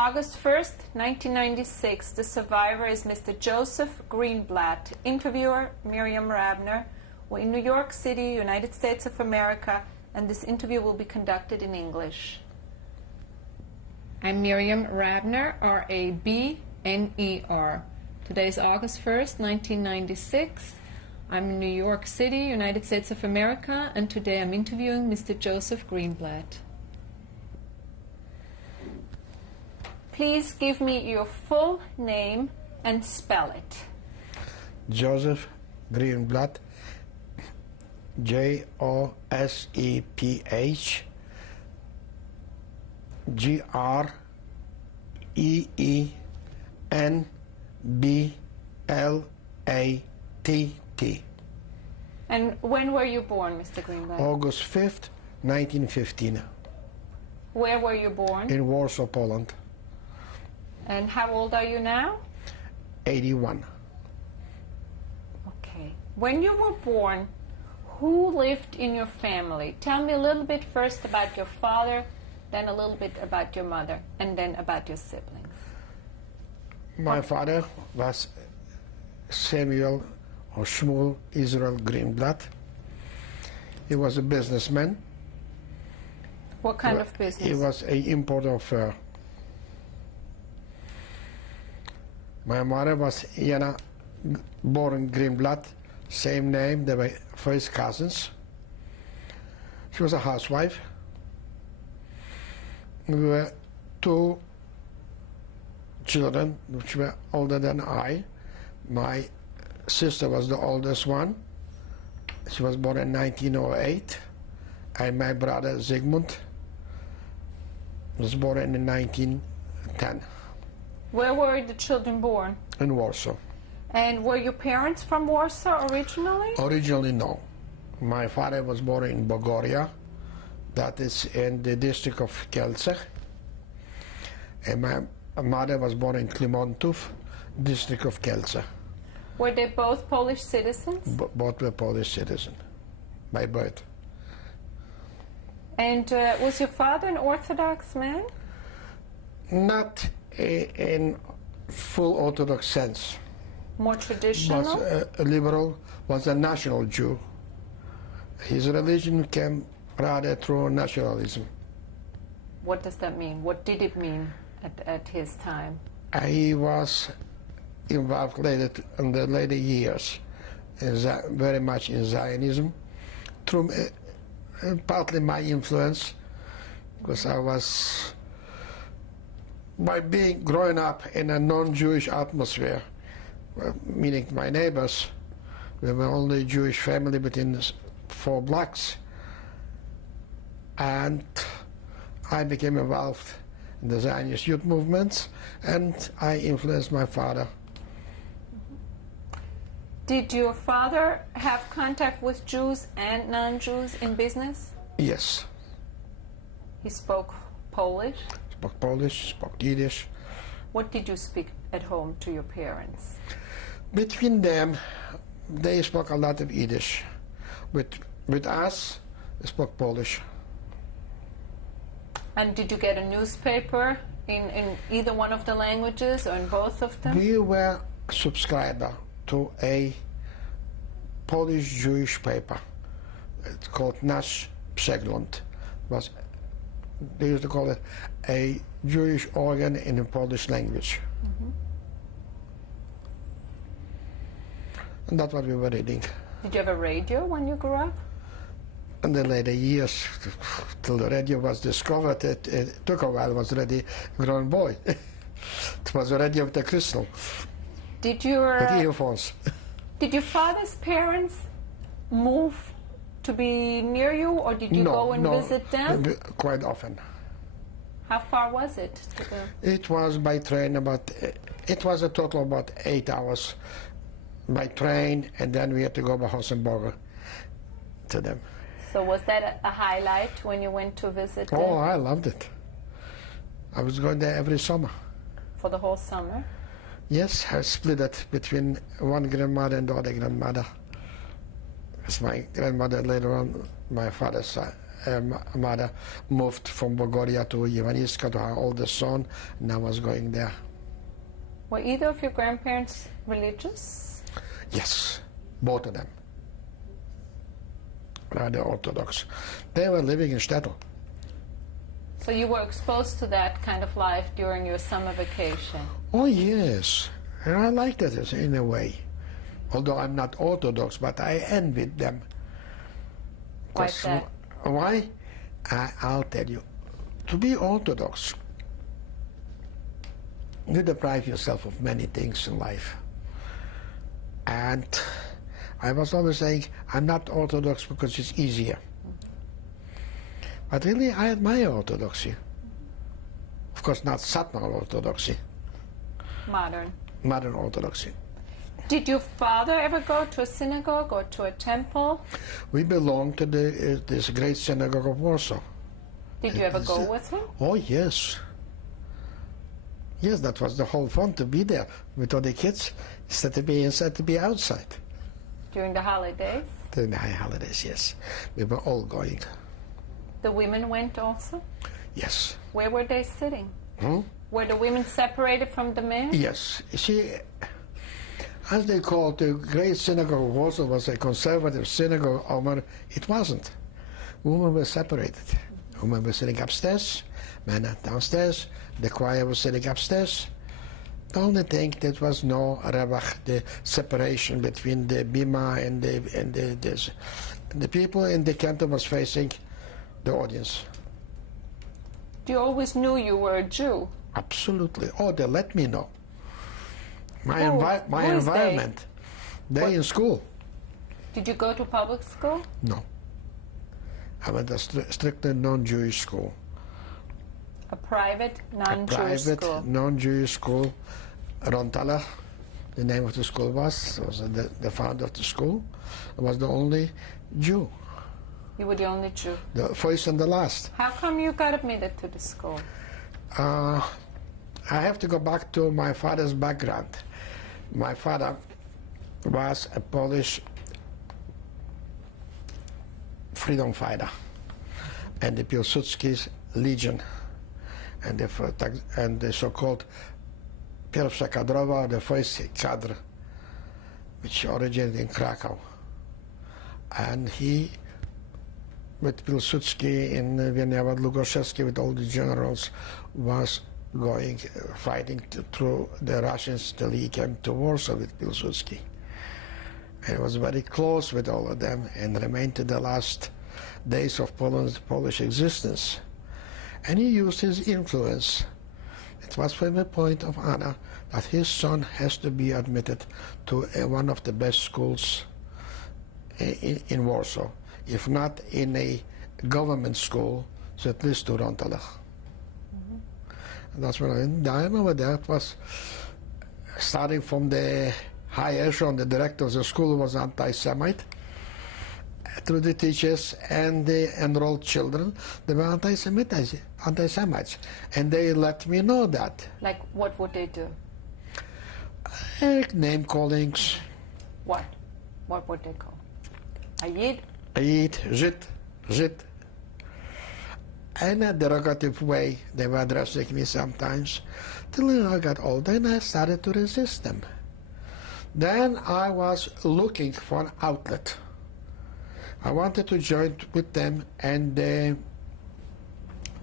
August 1st, 1996. The survivor is Mr. Joseph Greenblatt. Interviewer, Miriam Rabner. We're in New York City, United States of America, and this interview will be conducted in English. I'm Miriam Rabner, R-A-B-N-E-R. Today is August 1st, 1996. I'm in New York City, United States of America, and today I'm interviewing Mr. Joseph Greenblatt. Please give me your full name and spell it. Joseph Greenblatt, J-O-S-E-P-H G-R-E-E-N-B-L-A-T-T. And when were you born, Mr. Greenblatt? August 5th, 1915. Where were you born? In Warsaw, Poland. And how old are you now? 81. Okay. When you were born, who lived in your family? Tell me a little bit first about your father, then a little bit about your mother, and then about your siblings. My father was Samuel or Shmuel Israel Greenblatt. He was a businessman. What kind of business? He was an importer of fur. My mother was Jana born Greenblatt, same name, they were first cousins. She was a housewife. We were two children which were older than I. My sister was the oldest one. She was born in 1908. And my brother Zygmunt was born in 1910. Where were the children born? In Warsaw. And were your parents from Warsaw originally? Originally, no. My father was born in Bogoria, that is in the district of Kielce. And my mother was born in Klimontów, district of Kielce. Were they both Polish citizens? Both were Polish citizens, by birth. And was your father an Orthodox man? Not in full Orthodox sense. More traditional? Was a liberal, was a national Jew. His religion came rather through nationalism. What does that mean? What did it mean at his time? He was involved later, in the later years, very much in Zionism, through partly my influence, because I was, by growing up in a non-Jewish atmosphere, meaning my neighbors, we were only a Jewish family within 4 blocks, and I became involved in the Zionist youth movements, and I influenced my father. Did your father have contact with Jews and non-Jews in business? Yes. He spoke Polish? Spoke Polish, spoke Yiddish. What did you speak at home to your parents? Between them, they spoke a lot of Yiddish. With us, they spoke Polish. And did you get a newspaper in either one of the languages or in both of them? We were subscriber to a Polish Jewish paper. It's called Nasz Przegląd. They used to call it a Jewish organ in the Polish language. Mm-hmm. And that's what we were reading. Did you have a radio when you grew up? In the later years, till the radio was discovered, it took a while. It was already a grown boy. It was a radio with a crystal. Did your with earphones. Did your father's parents move to be near you, or did you go and visit them? Quite often. How far was it? It was by train it was a total of about 8 hours by train, and then we had to go by horse and buggy to them. So was that a highlight when you went to visit them? Oh, I loved it. I was going there every summer. For the whole summer? Yes, I split it between one grandmother and the other grandmother. Because my grandmother later on, my father's mother moved from Bogoria to Ivaniska to her oldest son, and I was going there. Were either of your grandparents religious? Yes, both of them. Rather Orthodox. They were living in Stettel. So you were exposed to that kind of life during your summer vacation? Oh yes, and I liked it in a way. Although I'm not Orthodox, but I envied them. Why is that? Why? I'll tell you. To be Orthodox, you deprive yourself of many things in life. And I was always saying, I'm not Orthodox because it's easier. But really, I admire Orthodoxy. Of course, not Satmar Orthodoxy, modern Orthodoxy. Did your father ever go to a synagogue or to a temple? We belong to this great synagogue of Warsaw. Did you ever go with him? Oh, yes. Yes, that was the whole fun, to be there with all the kids, instead to be inside, to be outside. During the holidays? During the high holidays, yes. We were all going. The women went also? Yes. Where were they sitting? Hmm? Were the women separated from the men? Yes. You see, as they called the great synagogue of Warsaw was a conservative synagogue, it wasn't. Women were separated. Women were sitting upstairs, men downstairs, the choir was sitting upstairs. The only thing that was no rebach, the separation between the bima and the people in the cantor was facing the audience. You always knew you were a Jew? Absolutely. Oh, they let me know. My Who is environment. They in school. Did you go to public school? No. I went to a strictly non-Jewish school. A private, non-Jewish Private, school? non-Jewish school. Rontaler, the name of the school was the founder of the school. I was the only Jew. You were the only Jew? The first and the last. How come you got admitted to the school? I have to go back to my father's background. My father was a Polish freedom fighter and the Piłsudski's Legion and the so-called Pierwsza Kadrowa, the first cadre, which originated in Krakow. And he, with Piłsudski in Wieniawa, Lugoszewski, with all the generals, was going, fighting through the Russians till he came to Warsaw with Piłsudski. And was very close with all of them and remained to the last days of Poland's Polish existence. And he used his influence. It was from a point of honor that his son has to be admitted to one of the best schools in Warsaw. If not in a government school, so at least to Rontaler. And that's when I remember that was starting from the high echelon. The director of the school was anti-Semite. Through the teachers and the enrolled children, they were anti-Semites. And they let me know that. Like, what would they do? Name callings. What? What would they call? Ayid? Ayid, Żyd. In a derogative way, they were addressing me sometimes. Till I got older and I started to resist them. Then I was looking for an outlet. I wanted to join with them and the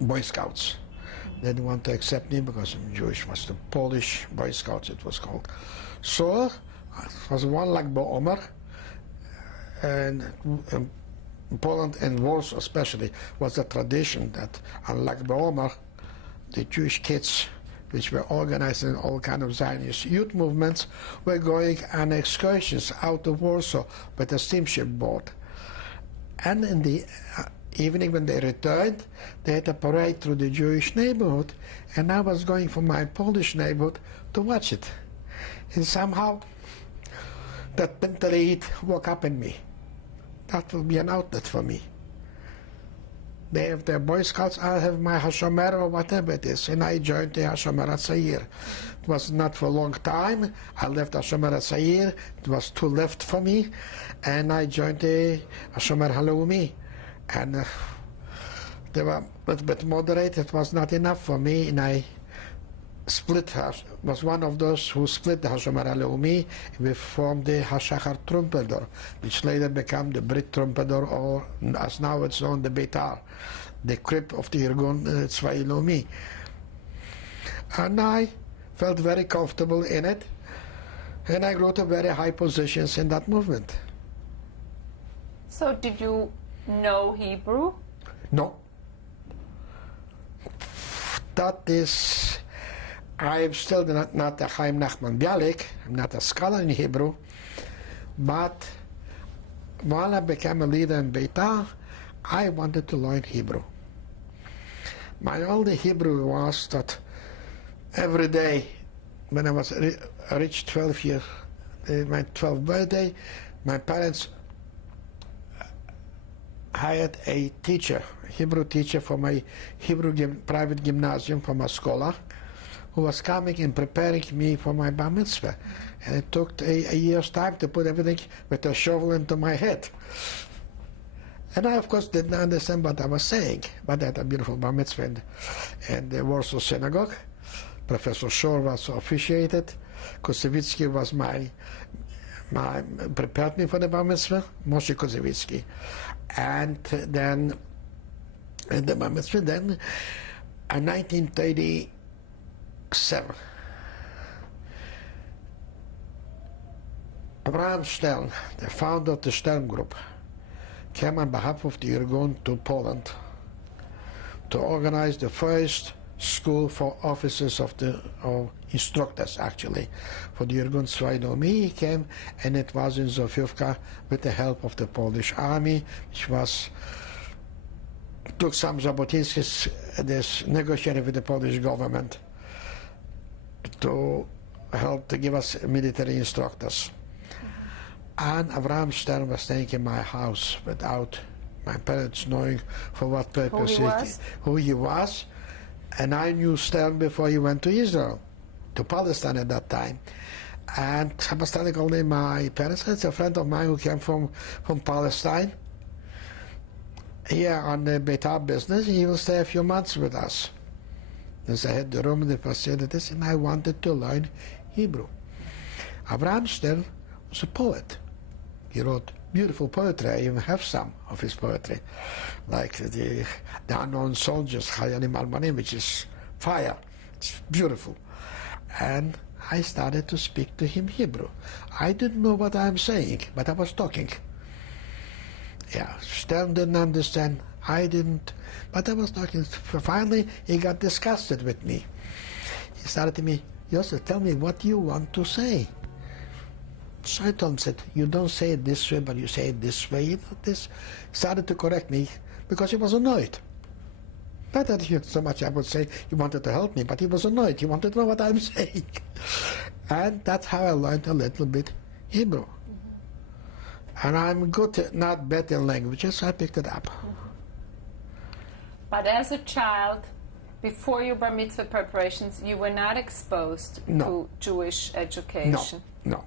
Boy Scouts. They didn't want to accept me because I'm Jewish. It was the Polish Boy Scouts, it was called. So it was one Lag BaOmer, and in Poland and Warsaw especially was a tradition that on Lag BaOmer, the Jewish kids, which were organized in all kinds of Zionist youth movements, were going on excursions out of Warsaw with a steamship boat. And in the evening when they returned, they had a parade through the Jewish neighborhood, and I was going from my Polish neighborhood to watch it. And somehow, that mentality woke up in me. That will be an outlet for me. They have their Boy Scouts, I'll have my Hashomer or whatever it is, and I joined the Hashomer HaTzair. It was not for a long time. I left Hashomer HaTzair, it was too left for me, and I joined the Hashomer HaLeumi. And they were a little bit moderate. It was not enough for me, and I was one of those who split the Hashomer HaLeumi. We formed the Hashachar Trumpeldor, which later became the Brit Trumpeldor, or as now it's known, the Beitar, the crib of the Irgun Tzvai Leumi. And I felt very comfortable in it, and I grew to very high positions in that movement. So did you know Hebrew? No. That is, I am still not a Chaim Nachman Bialik, I'm not a scholar in Hebrew, but while I became a leader in Beitar, I wanted to learn Hebrew. My only Hebrew was that every day, when I was reached 12 years, my 12th birthday, my parents hired a teacher, a Hebrew teacher for my Hebrew private gymnasium for my scholar, who was coming and preparing me for my bar mitzvah. And it took a year's time to put everything with a shovel into my head. And I, of course, didn't understand what I was saying, but I had a beautiful bar mitzvah in the Warsaw Synagogue. Professor Shor was officiated. Kusevitsky was prepared me for the bar mitzvah, Moshe Kusevitsky. And then, in the bar mitzvah, then, in 1937, Abraham Stern, the founder of the Stern Group, came on behalf of the Irgun to Poland to organize the first school for officers or instructors, actually, for the Irgun Tzvai Leumi. He came, and it was in Zofiówka with the help of the Polish army, which took some Jabotinsky's, negotiated with the Polish government to help to give us military instructors. And Avraham Stern was staying in my house without my parents knowing for what purpose who he was. And I knew Stern before he went to Israel, to Palestine at that time. And I was telling only my parents, it's a friend of mine who came from Palestine here on the Beitar business. He will stay a few months with us. As I had the room and the facilities, and I wanted to learn Hebrew. Avraham Stern was a poet. He wrote beautiful poetry. I even have some of his poetry, like the Unknown Soldiers, Chayalim Almanim, which is fire. It's beautiful. And I started to speak to him Hebrew. I didn't know what I'm saying, but I was talking. Yeah, Stern didn't understand. I didn't, but I was talking. Finally, he got disgusted with me. He started to me, Yosef, tell me what you want to say. So I told him, said, you don't say it this way, but you say it this way. You know, this started to correct me because he was annoyed. Not that he so much I would say he wanted to help me, but he was annoyed. He wanted to know what I'm saying. And that's how I learned a little bit Hebrew. Mm-hmm. And I'm good, not bad in languages, so I picked it up. Mm-hmm. But as a child, before your bar mitzvah preparations, you were not exposed to Jewish education? No.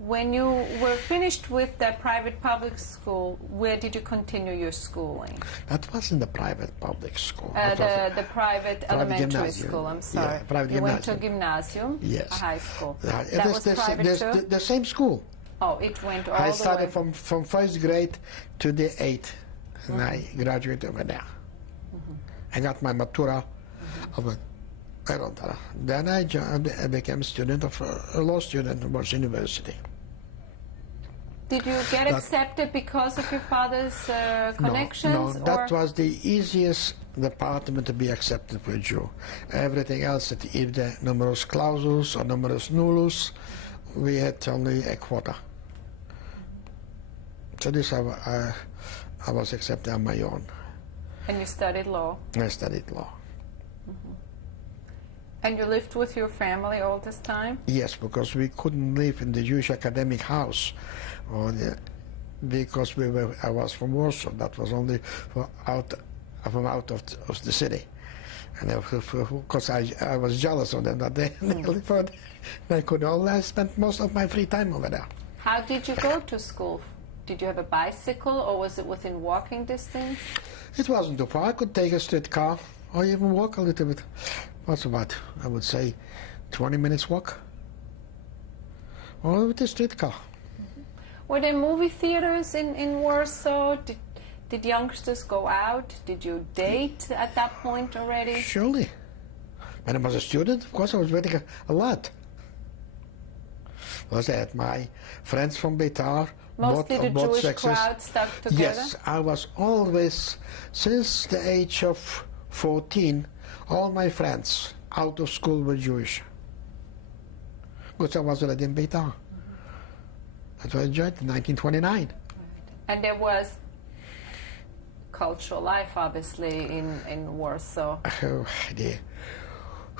When you were finished with that private public school, where did you continue your schooling? That wasn't the private public school. The private elementary gymnasium. school, I'm sorry. Yeah, private you gymnasium. went to a gymnasium? Yes. A high school. That was private too? The same school. Oh, it went all the way. I started from first grade to the 8th, and I graduated over there. I got my matura of a Then I became a student of a law student at Warsaw University. Did you get accepted because of your father's connections? No, that was the easiest department to be accepted for a Jew. Everything else, either numerus clausus or numerus nullus, we had only a quota. So this I was accepted on my own. And you studied law? I studied law. Mm-hmm. And you lived with your family all this time? Yes, because we couldn't live in the Jewish academic house, because I was from Warsaw. That was only from out of the city, and of course I was jealous of them that they lived. I could only spend most of my free time over there. How did you go to school? did you have a bicycle, or was it within walking distance? It wasn't too far. I could take a streetcar or even walk a little bit. What's about, I would say, 20 minutes walk. Or with a streetcar. Were there movie theaters in Warsaw? Did youngsters go out? Did you date at that point already? Surely. When I was a student, of course I was waiting a lot. I had my friends from Beitar. Mostly the both Jewish sexes. crowd stuck together? Yes, I was always, since the age of 14, all my friends out of school were Jewish. Because I was already in Beitar. That's why I joined in 1929. And there was cultural life, obviously, in Warsaw. Oh, dear.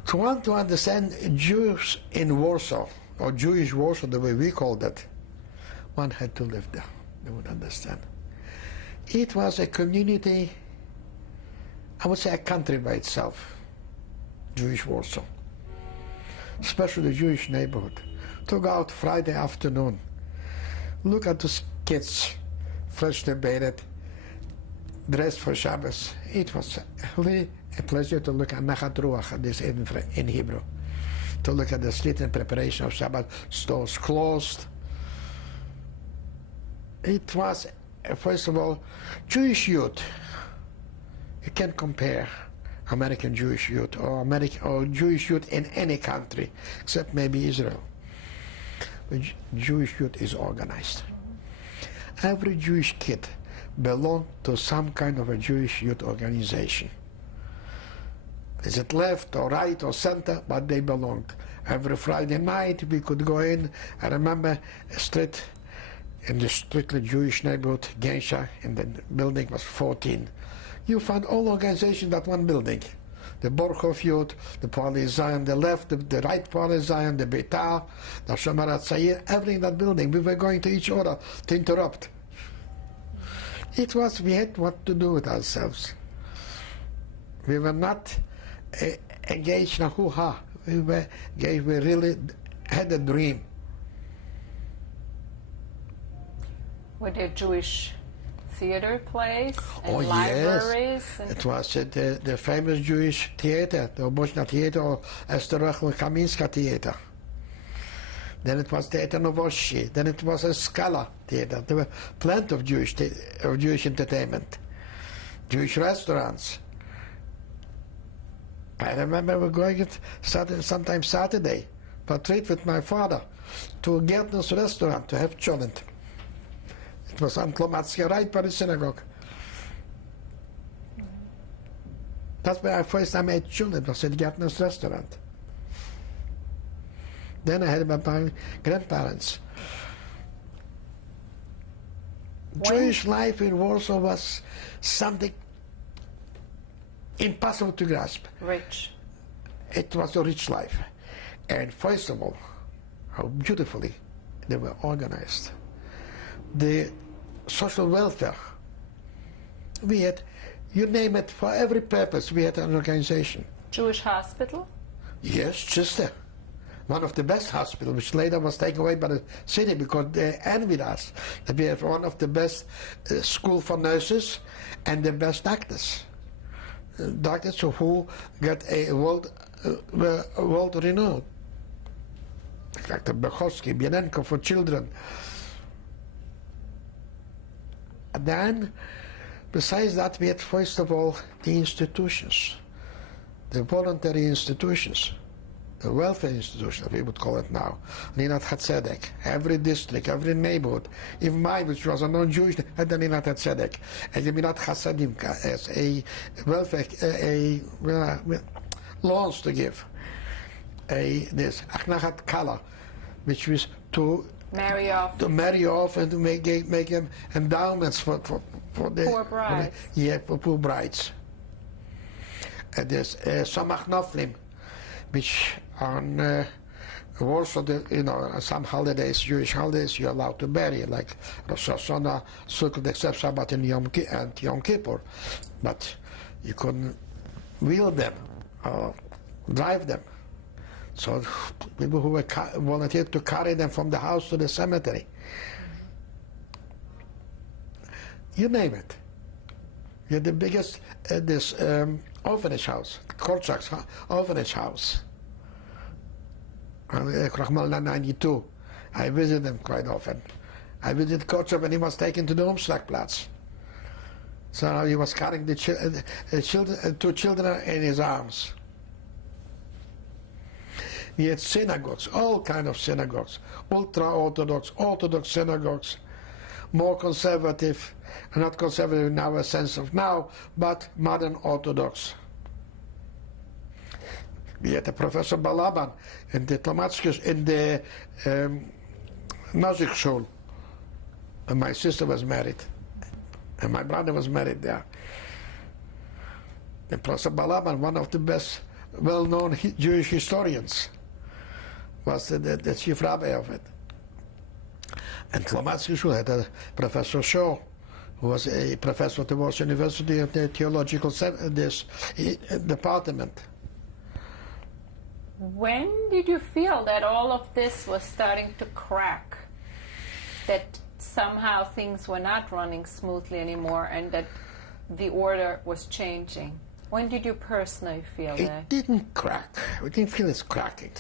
To want to understand Jews in Warsaw, or Jewish Warsaw, the way we called it, one had to live there. They would understand. It was a community, I would say a country by itself, Jewish Warsaw. Especially the Jewish neighborhood. To go out Friday afternoon, look at those kids, freshly bathed, dressed for Shabbos. It was really a pleasure to look at Nachat Ruach, this in Hebrew. To look at the street in preparation of Shabbat, stores closed. It was, first of all, Jewish youth. You can't compare American Jewish youth or Jewish youth in any country, except maybe Israel. But Jewish youth is organized. Every Jewish kid belonged to some kind of a Jewish youth organization. Is it left or right or center? But they belonged. Every Friday night we could go in. I remember a street in the strictly Jewish neighborhood, Gensha, and the building was 14. You found all organizations in that one building. The Borchov Youth, the Poale Zion, the left, the right Poale Zion, the Beitar, the Shomer HaTzair, everything in that building. We were going to each other to interrupt. It was, we had what to do with ourselves. We were not engaged in a hoo-ha. We really had a dream. Were there Jewish theater plays and Oh, libraries? yes. And It was the famous Jewish theater, the Obochna Theater, or Esther Rachel Kaminska Theater. Then it was Theater Novosti. Then it was a Scala Theater. There were plenty of Jewish entertainment, Jewish restaurants. I remember we were going sometimes Saturday, for a treat with my father, to a Gärtner's restaurant to have cholent. It was on Klomatska, right by the synagogue. That's where I first time ate cholent, was at Gärtner's restaurant. Then I had it with my grandparents. Jewish life in Warsaw was something impossible to grasp. rich. It was a rich life. And first of all, how beautifully they were organized. The social welfare. We had, you name it, for every purpose we had an organization. Jewish hospital? Yes, Chester. One of the best hospitals, which later was taken away by the city because they envied us. That we have one of the best school for nurses and the best doctors. Doctors who got a world renowned. Dr. Bechovsky, Bienenko for children. And then, besides that, we had first of all the institutions, the voluntary institutions, the welfare institutions, we would call it now. Ninat HaTzedek, every district, every neighborhood, even mine, which was a non-Jewish, had the Ninat HaTzedek, and the Ninat Chasadim as a welfare, loans to give. This Achnachat Kala, which was to Marry off. marry off and to make them endowments for the Poor brides. For poor brides. And there's Samach Noflim, which on Warsaw, some holidays, Jewish holidays, you're allowed to bury, like Rosh Hashanah, Sukkot, except Shabbat and Yom Kippur. But you couldn't wheel them or drive them. So people who were volunteered to carry them from the house to the cemetery. you name it. You're the biggest, this orphanage house, Korczak's orphanage house. Krachmalna 92. I visit them quite often. I visited Korczak when he was taken to the Umschlagplatz. So he was carrying the two children in his arms. He had synagogues, all kind of synagogues, ultra-Orthodox, Orthodox synagogues, more conservative, not conservative in our sense of now, but modern Orthodox. We had a Professor Balaban in the Tlamatskis, in the Nozik Shul. And my sister was married, and my brother was married there. And Professor Balaban, one of the best well-known Jewish historians, was the chief rabbi of it. And Tlamatski Shul had a Professor Shaw, who was a professor at the Warsaw University of the theological department. When did you feel that all of this was starting to crack? That somehow things were not running smoothly anymore and that the order was changing? When did you personally feel that? It didn't crack. We didn't feel it's cracking.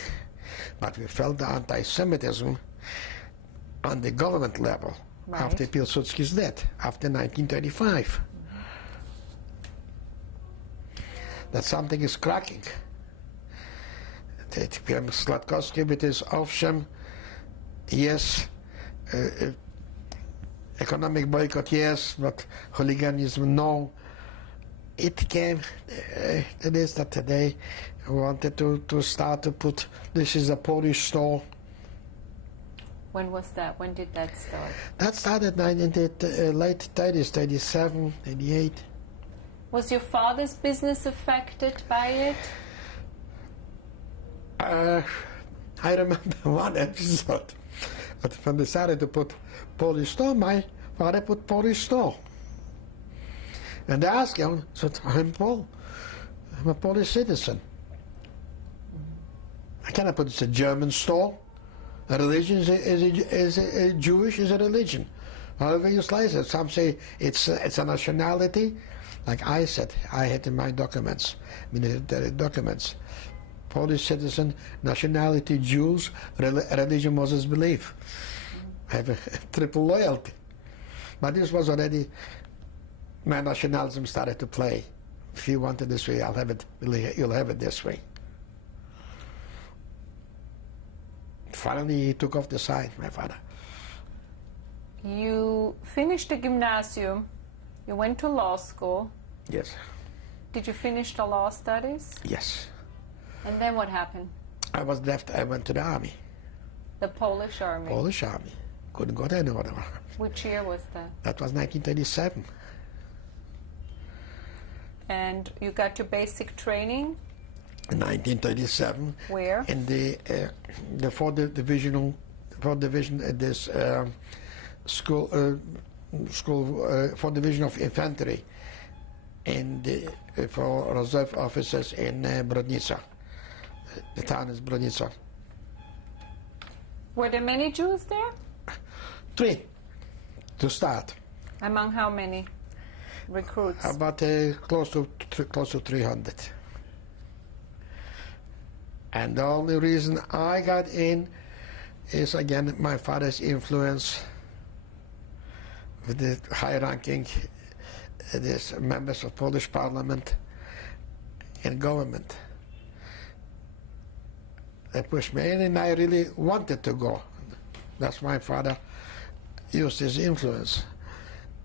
But we felt the anti-Semitism on the government level after Pilsudski's death, after 1935. That something is cracking. That Slatkovsky with his Ovshem, yes, economic boycott, yes, but hooliganism, no. It came, it is that today wanted to start to put, this is a Polish store. When was that? When did that start? That started in the late 30s, 37, 38. Was your father's business affected by it? I remember one episode. When they started to put Polish store, my father put Polish store. And they asked him, said, I'm Paul. I'm a Polish citizen. I cannot put it's a German store. A religion is a Jewish is a religion. However you slice it. Some say it's a nationality. Like I said, I had in my documents, military documents, Polish citizen, nationality, Jews, religion was his belief. I have a triple loyalty. But this was already, my nationalism started to play. If you want it this way, I'll have it, you'll have it this way. Finally, he took off the sign, my father. You finished the gymnasium. You went to law school. Yes. Did you finish the law studies? Yes. And then what happened? I was left, I went to the army. The Polish army? Polish army. Couldn't go to any other one. Which year was that? That was 1937. And you got your basic training? In 1937. Where? In the 4th division, this school, 4th division of infantry, in the for reserve officers in Brodnica. The town is Brodnica. Were there many Jews there? 3 to start. Among how many recruits? About close to 300. And the only reason I got in is, again, my father's influence with the high-ranking members of Polish parliament and government. They pushed me in, and I really wanted to go. That's why my father used his influence.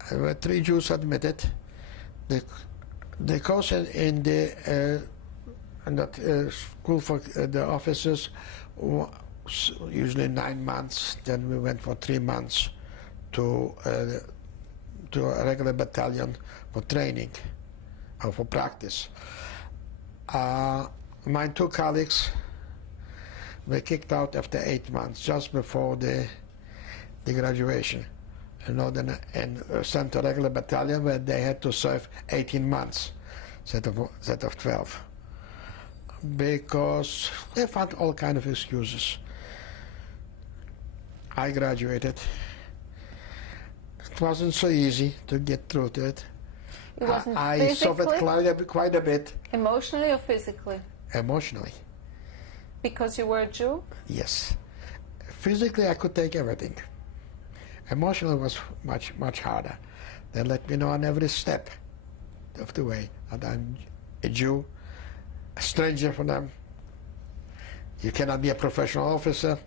There were 3 Jews admitted. The course in the school for the officers, usually 9 months. Then we went for 3 months to a regular battalion for training or for practice. My 2 colleagues were kicked out after 8 months, just before the graduation, and sent to a regular battalion where they had to serve 18 months instead of 12. Because they found all kind of excuses. I graduated. It wasn't so easy to get through to it. It wasn't I suffered physically, quite a bit emotionally, or physically? emotionally. Because you were a Jew? Yes. Physically, I could take everything. Emotionally was much harder. They let me know on every step of the way that I'm a Jew, a stranger for them. You cannot be a professional officer.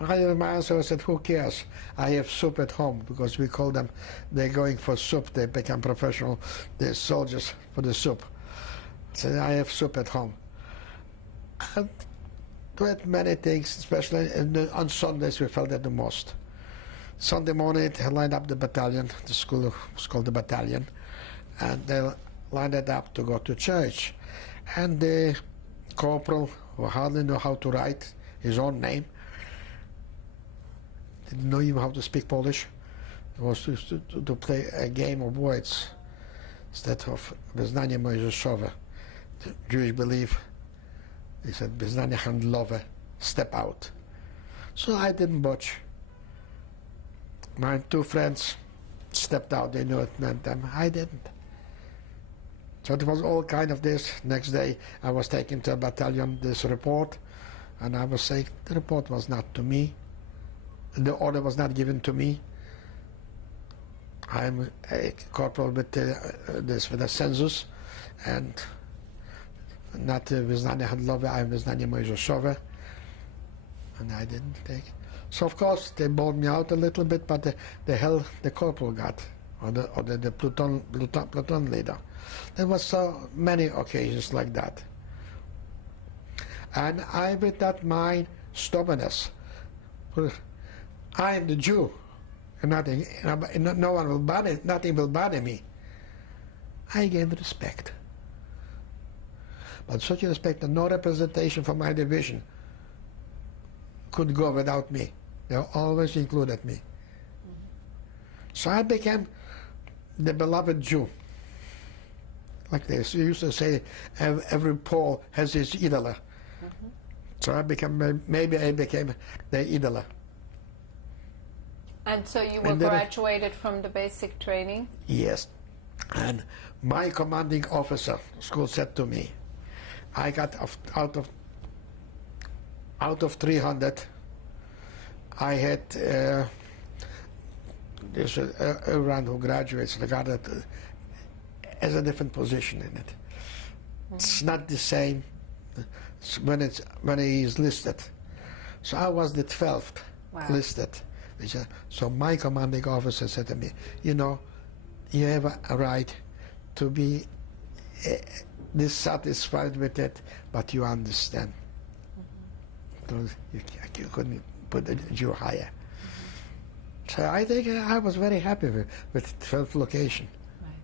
My answer said, who cares? I have soup at home, because we call them, they're going for soup, they become professional, they're soldiers for the soup. So I have soup at home. And did many things, especially on Sundays we felt it the most. Sunday morning they lined up the battalion, the school was called the battalion, and they lined it up to go to church. And the corporal, who hardly knew how to write his own name, didn't know even how to speak Polish, he was to play a game of words instead of Wyznanie Mojżeszowe, the Jewish belief. He said, Wyznanie handlowe, step out. So I didn't budge. My two friends stepped out, they knew it meant them. I didn't. So it was all kind of this. Next day I was taken to a battalion, this report, and I was saying, the report was not to me. The order was not given to me. I'm a corporal with with a census, and not Wyznanie handlowe, I'm Wyznanie Mojżeszowe, and I didn't take it. So of course they bowled me out a little bit, but the hell the corporal got, or the platoon leader. There was so many occasions like that. And I, with that mind, stubbornness, I am the Jew, and nothing, no one will bother, nothing will bother me. I gained respect. But such a respect that no representation from my division could go without me. They always included me. So I became the beloved Jew. Like they used to say, every Pole has his idola. So I became, maybe I became the idola. And so you were graduated from the basic training? Yes. And my commanding officer, school, said to me, I got out of 300, I had everyone who graduates regarded as a different position in it. It's not the same when he is listed. So I was the 12th listed. So my commanding officer said to me, you know, you have a right to be dissatisfied with it, but you understand. You couldn't put the Jew higher. So I think I was very happy with 12th location. Right.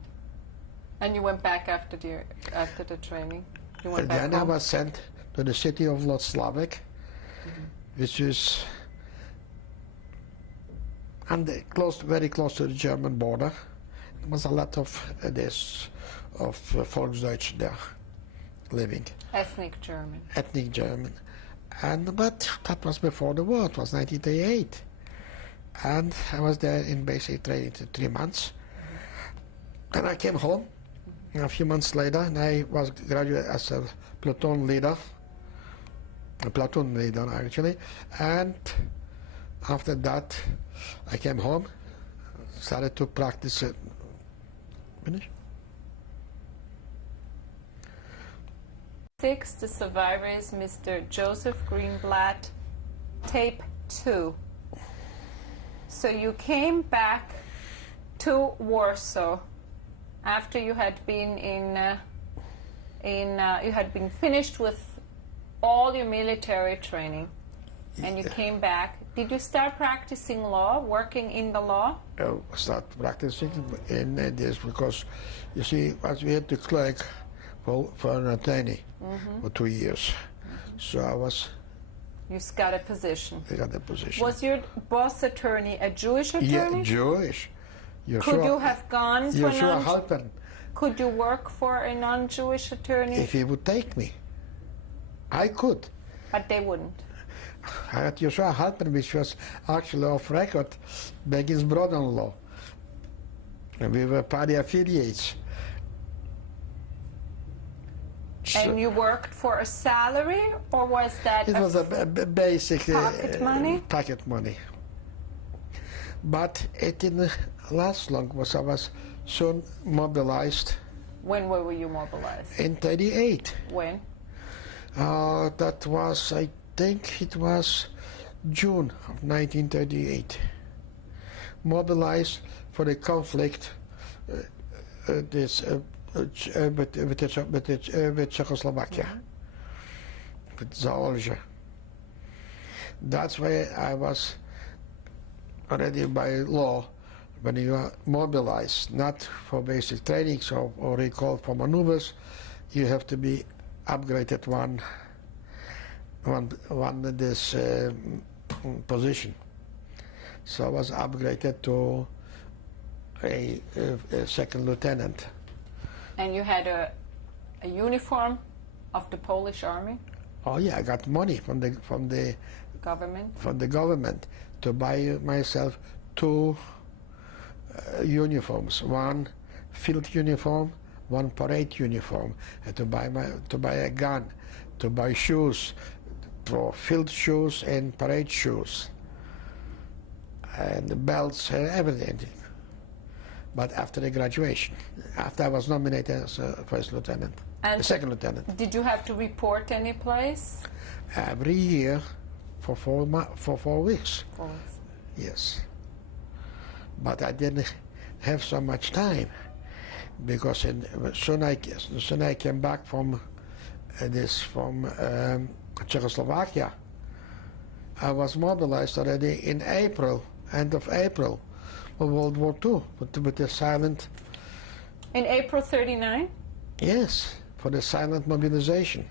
And you went back after the training? You went back then home? I was sent to the city of Loslavek, which is very close to the German border. There was a lot of Volksdeutsch there living. Ethnic German. Ethnic German. But that was before the war, it was 1938. And I was there in basic training for 3 months. And I came home a few months later, and I was graduated as a platoon leader actually. And after that, I came home, started to practice it. Finish? 6, the survivor is Mr. Joseph Greenblatt, tape 2. So you came back to Warsaw after you had been you had been finished with all your military training, and you came back. Did you start practicing law, working in the law? I started practicing in this because, you see, as we had to clerk for an attorney for 2 years. So I was... You got a position. I got a position. Was your boss attorney a Jewish attorney? Yeah, Jewish. Could you have gone to Joshua Halpern. Could you work for a non-Jewish attorney? If he would take me, I could. But they wouldn't. I had Joshua Halpern, which was actually off record, Begin's brother-in-law. And we were party affiliates. And you worked for a salary, or was that It was a basic pocket money? Pocket money. But it didn't last long because I was soon mobilized When were you mobilized? in 38. When? That was, I think it was June of 1938. Mobilized for the conflict with Czechoslovakia, with Zaolzie. That's why I was already by law, when you are mobilized, not for basic trainings or recall for maneuvers, you have to be upgraded one this position. So I was upgraded to a second lieutenant. And you had a uniform of the Polish army Oh yeah, I got money from the government? to buy myself two uniforms, one field uniform, one parade uniform, and to buy a gun, to buy shoes, for field shoes and parade shoes, and belts and everything. But after the graduation, after I was nominated as a first lieutenant, And second lieutenant, did you have to report any place? every year for 4 weeks. Or- Yes, but I didn't have so much time because soon I came back from Czechoslovakia. I was mobilized already in April, end of April, of World War II, with the silent. In April 39? Yes, for the silent mobilization.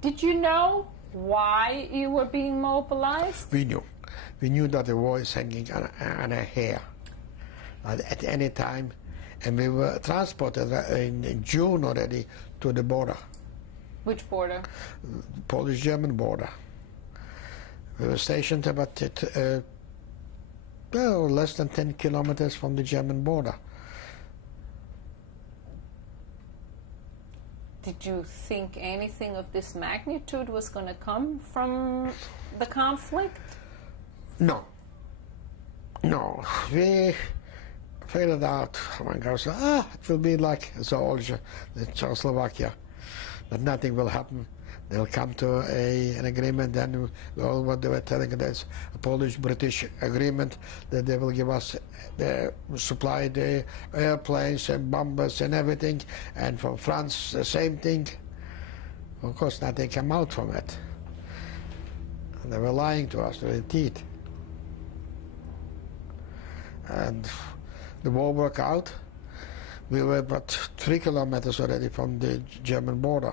Did you know why you were being mobilized? We knew that the war is hanging on a hair at any time, and we were transported in June already to the border, Which border? Polish-German border. We were stationed about less than 10 kilometers from the German border. Did you think anything of this magnitude was going to come from the conflict? No. We figured out, one guy said, it will be like Zaolzie, the Czechoslovakia, that nothing will happen. They'll come to an agreement, then all what they were telling us, a Polish-British agreement, that they will give us, supply the airplanes and bombers and everything, and from France the same thing. Of course, nothing came out from it. And they were lying to us, indeed. And the war broke out. We were about 3 kilometers already from the German border,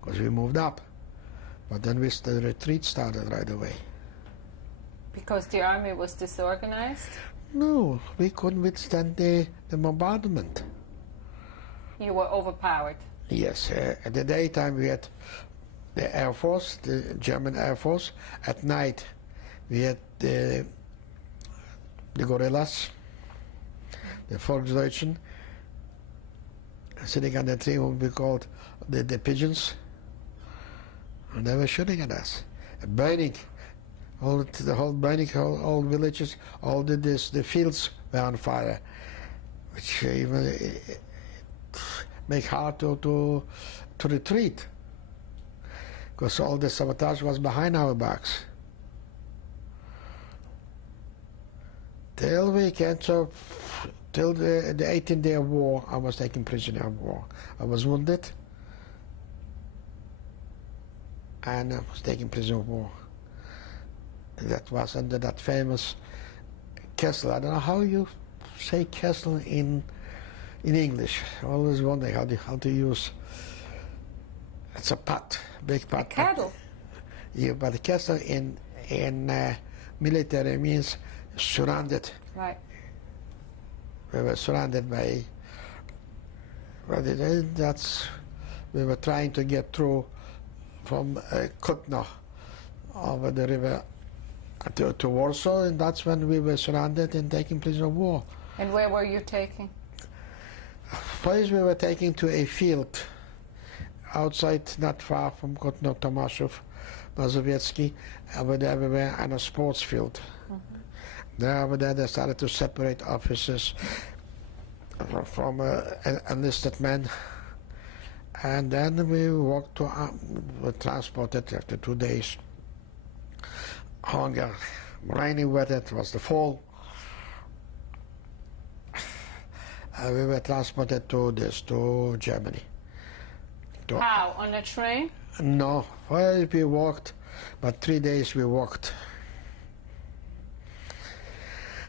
because we moved up. But then the retreat started right away. Because the army was disorganized? No, we couldn't withstand the bombardment. You were overpowered. Yes, at the daytime we had the Air Force, the German Air Force. At night we had the guerrillas, the Volksdeutschen, sitting on the tree, what we called the pigeons. And they were shooting at us, burning, all villages, all the fields were on fire, which even make hard to retreat, because all the sabotage was behind our backs. Till weekend, so till the 18th day of war, I was taken prisoner of war. I was wounded, and I was taken prisoner of war. That was under that famous castle. I don't know how you say castle in English. I always wonder how to use. It's a pot, big pot. Cattle. Yeah, but the castle in military means surrounded. Right. We were surrounded by. Well, we were trying to get through from Kutno over the river to Warsaw, and that's when we were surrounded and taken prisoner of war. And where were you taking? First we were taken to a field outside, not far from Kutno, Tomaszów, Mazowiecki. Over there we were on a sports field. There, over there, they started to separate officers from enlisted men. And then we walked to, were transported after 2 days. Hunger, rainy weather, it was the fall. We were transported to Germany. How? On a train? No, well, we walked, but 3 days we walked.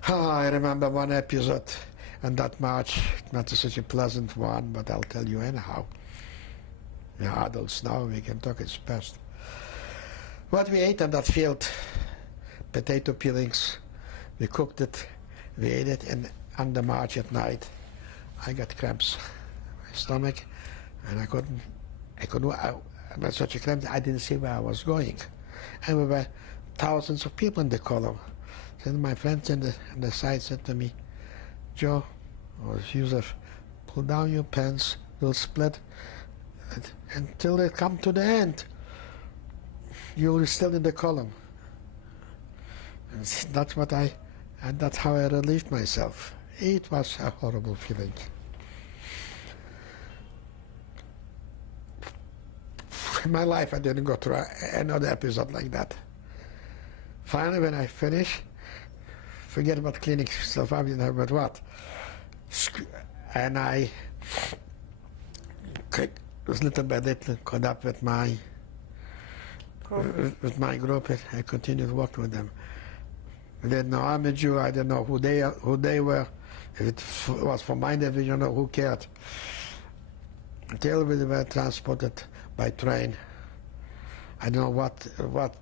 I remember one episode on that march, not such a pleasant one, but I'll tell you anyhow. We are adults now, we can talk, it's best. What we ate on that field, potato peelings, we cooked it, we ate it, and on the march at night, I got cramps in my stomach, and I had such a cramp, I didn't see where I was going. And we were thousands of people in the column. Then my friends on the side said to me, Joe, or Joseph, pull down your pants, we'll split until they come to the end. You're still in the column. And that's how I relieved myself. It was a horrible feeling. In my life, I didn't go through another episode like that. Finally, when I finished, forget about cleaning stuff up, you know, but what? And I was little by little caught up with my group. I continued to work with them. I didn't know I'm a Jew. I didn't know who they were. If it was from my division or who cared. Until we were transported by train. I don't know what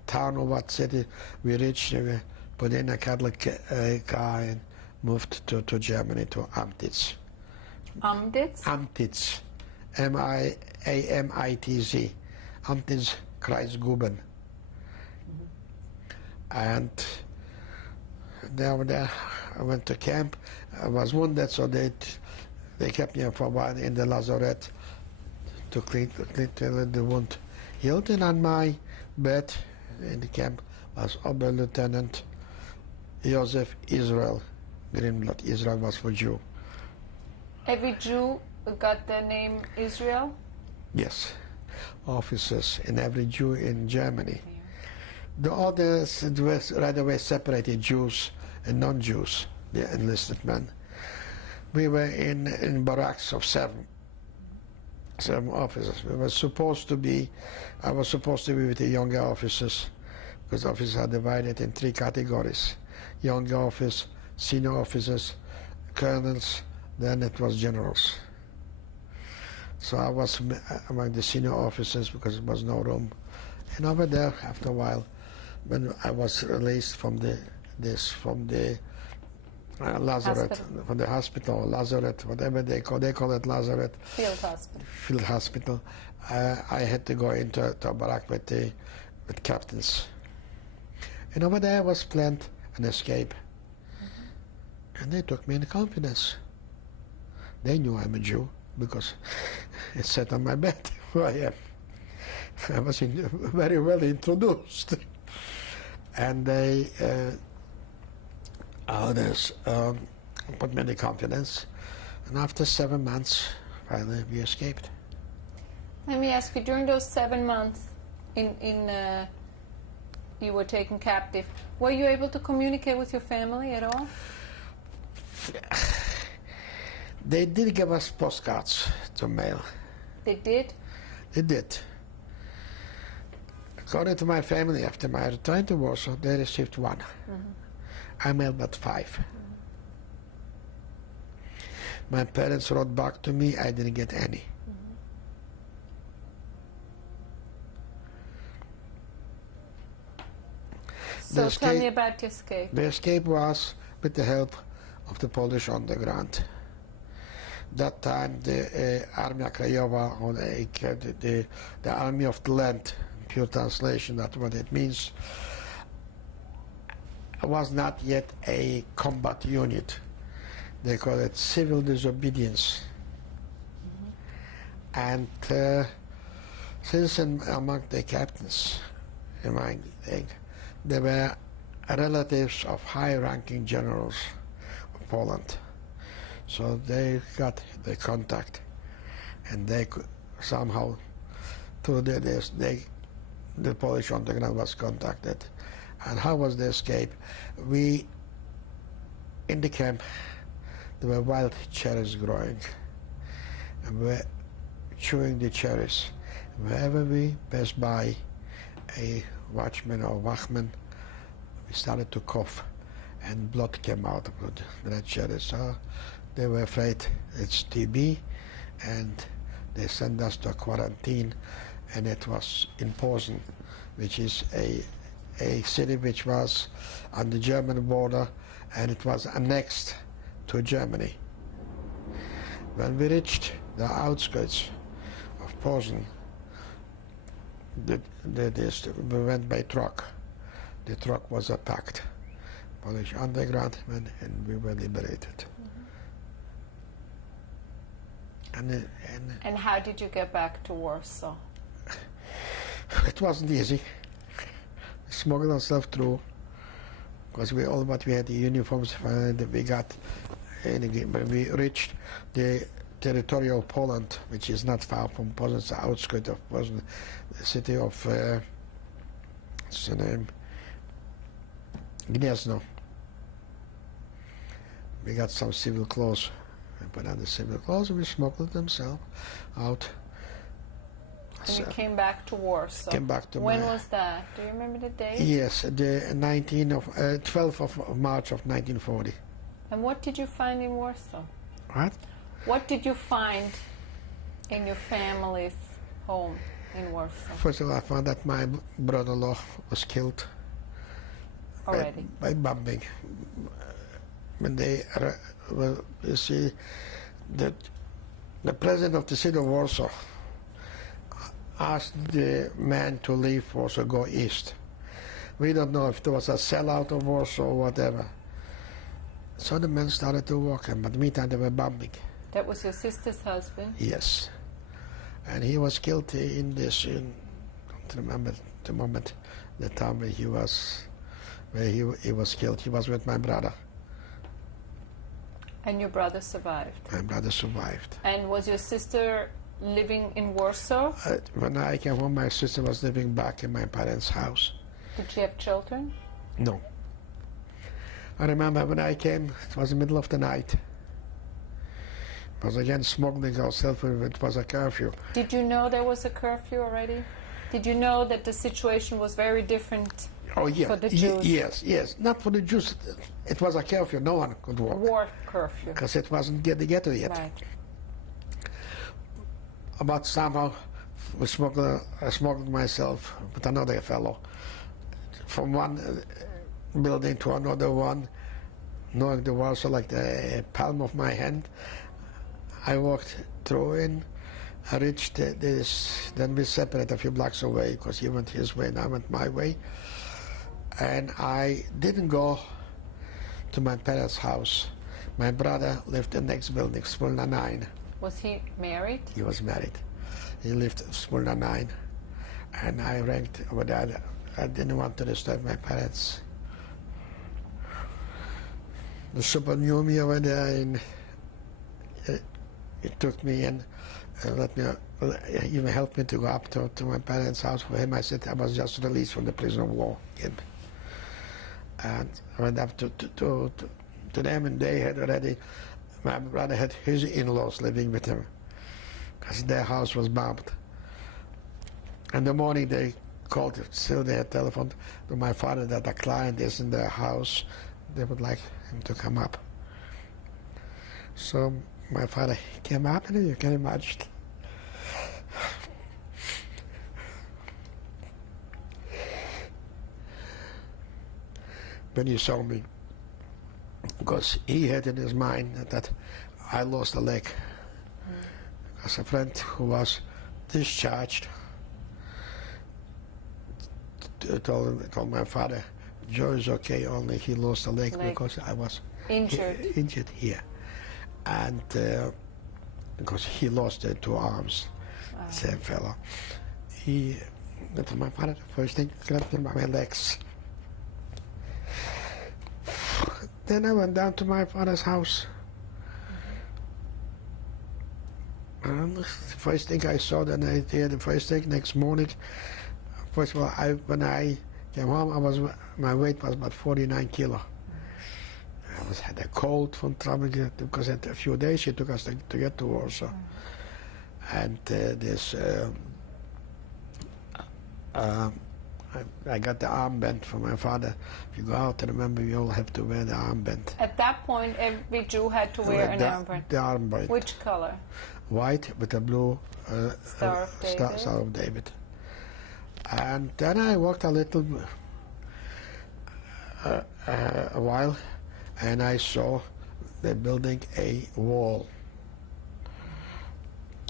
town or what city we reached. We put in a Cadillac car and moved to Germany, to Amtitz. Amtitz? Amtitz. Amtitz. Amtitz Kreisguben. And there I went to camp. I was wounded, so they kept me for a while in the lazaret to clean till the wound healed. And on my bed in the camp was Oberlieutenant Joseph Israel Greenblatt. Israel was for Jew. Every Jew got the name Israel? Yes. Officers and every Jew in Germany. The others were right away separated, Jews and non-Jews, the enlisted men. We were in barracks of seven officers. I was supposed to be with the younger officers, because officers are divided in 3 categories: younger officers, senior officers, colonels, then it was generals. So I was among the senior officers because there was no room. And over there, after a while, when I was released from the lazaret, from the hospital, lazaret, whatever they call it, lazaret. Field hospital. Field hospital. I had to go into a barrack with captains. And over there was planned an escape. And they took me in confidence. They knew I'm a Jew because it said on my bed who I am. I was very well introduced. And they put me in confidence. And after 7 months, finally we escaped. Let me ask you, during those 7 months you were taken captive, were you able to communicate with your family at all? They did give us postcards to mail. They did? They did. According to my family, after my return to Warsaw, they received 1. I mailed about 5. My parents wrote back to me, I didn't get any. So tell me about the escape. The escape was with the help of the Polish underground. That time the Armia Krajowa, or the Army of the Land, pure translation, that's what it means. It was not yet a combat unit. They call it civil disobedience. And since among the captains, there were relatives of high-ranking generals of Poland. So they got the contact, and they could somehow, through this, the Polish underground was contacted. And how was the escape? In the camp, there were wild cherries growing, and we were chewing the cherries. Wherever we passed by a watchman or wachman, we started to cough, and blood came out of the red cherries. So they were afraid it's TB, and they sent us to a quarantine, and it was in Posen, which is a city which was on the German border, and it was annexed to Germany. When we reached the outskirts of Posen, we went by truck. The truck was attacked. Polish underground, and we were liberated. And how did you get back to Warsaw? It wasn't easy. We smuggled ourselves through, because we had the uniforms. We got, when we reached the territorial Poland, which is not far from Posen, it's the outskirts of Posen, the city of what's the name? Gniezno. We got some civil clothes. We put on the civil clothes, and we smuggled themselves out. And you came back to Warsaw. Came back to When was that? Do you remember the date? Yes, the 12th of March of 1940. And what did you find in Warsaw? What? What did you find in your family's home in Warsaw? First of all, I found that my brother-in-law was killed Already? by bombing. When they, well, you see, that the president of the city of Warsaw asked the man to leave Warsaw, go east. We don't know if there was a sellout of Warsaw or whatever. So the men started to walk, but meantime they were bombing. That was your sister's husband? Yes. And he was killed in this, I don't remember the moment, the time where he was killed. He was with my brother. And your brother survived? My brother survived. And was your sister living in Warsaw? When I came home, my sister was living back in my parents' house. Did she have children? No. I remember when I came, it was the middle of the night. It was again smuggling ourselves, it was a curfew. Did you know there was a curfew already? Did you know that the situation was very different for the Jews? Yes. Not for the Jews. It was a curfew. No one could walk. A war curfew. Because it wasn't the ghetto yet. Right. But somehow I smuggled myself with another fellow from one building to another one, knowing the Warsaw like the palm of my hand. I walked through in. I reached this, then we separated a few blocks away because he went his way and I went my way. And I didn't go to my parents' house. My brother lived in the next building, Smolna 9. Was he married? He was married. He lived in Smolna 9. And I ranked over there. I didn't want to disturb my parents. The super knew me over there, and he took me in and let me, even helped me to go up to my parents' house. For him, I said I was just released from the prison of war. And I went up to them, and they had already, my brother had his in-laws living with him because their house was bombed. In the morning they called, still they had telephoned to my father that a client is in their house. They would like him to come up. So my father came up, and you can imagine. When he saw me, because he had in his mind that I lost a leg. As a friend who was discharged told my father, Joe is okay, only he lost a leg because I was injured here. And because he lost the 2 arms, same fellow. I told my father, the first thing, grabbed him by my legs. Then I went down to my father's house. And the first thing I saw, then I did the first thing next morning. First of all, when I came home, my weight was about 49 kilo. I had a cold from traveling because in a few days it took us to get to Warsaw. And I got the armband from my father. If you go out, remember you all have to wear the armband. At that point, every Jew had to wear an armband. The armband. Which color? White with a blue Star of David. Star of David. And then I walked a little a while, and I saw they're building a wall,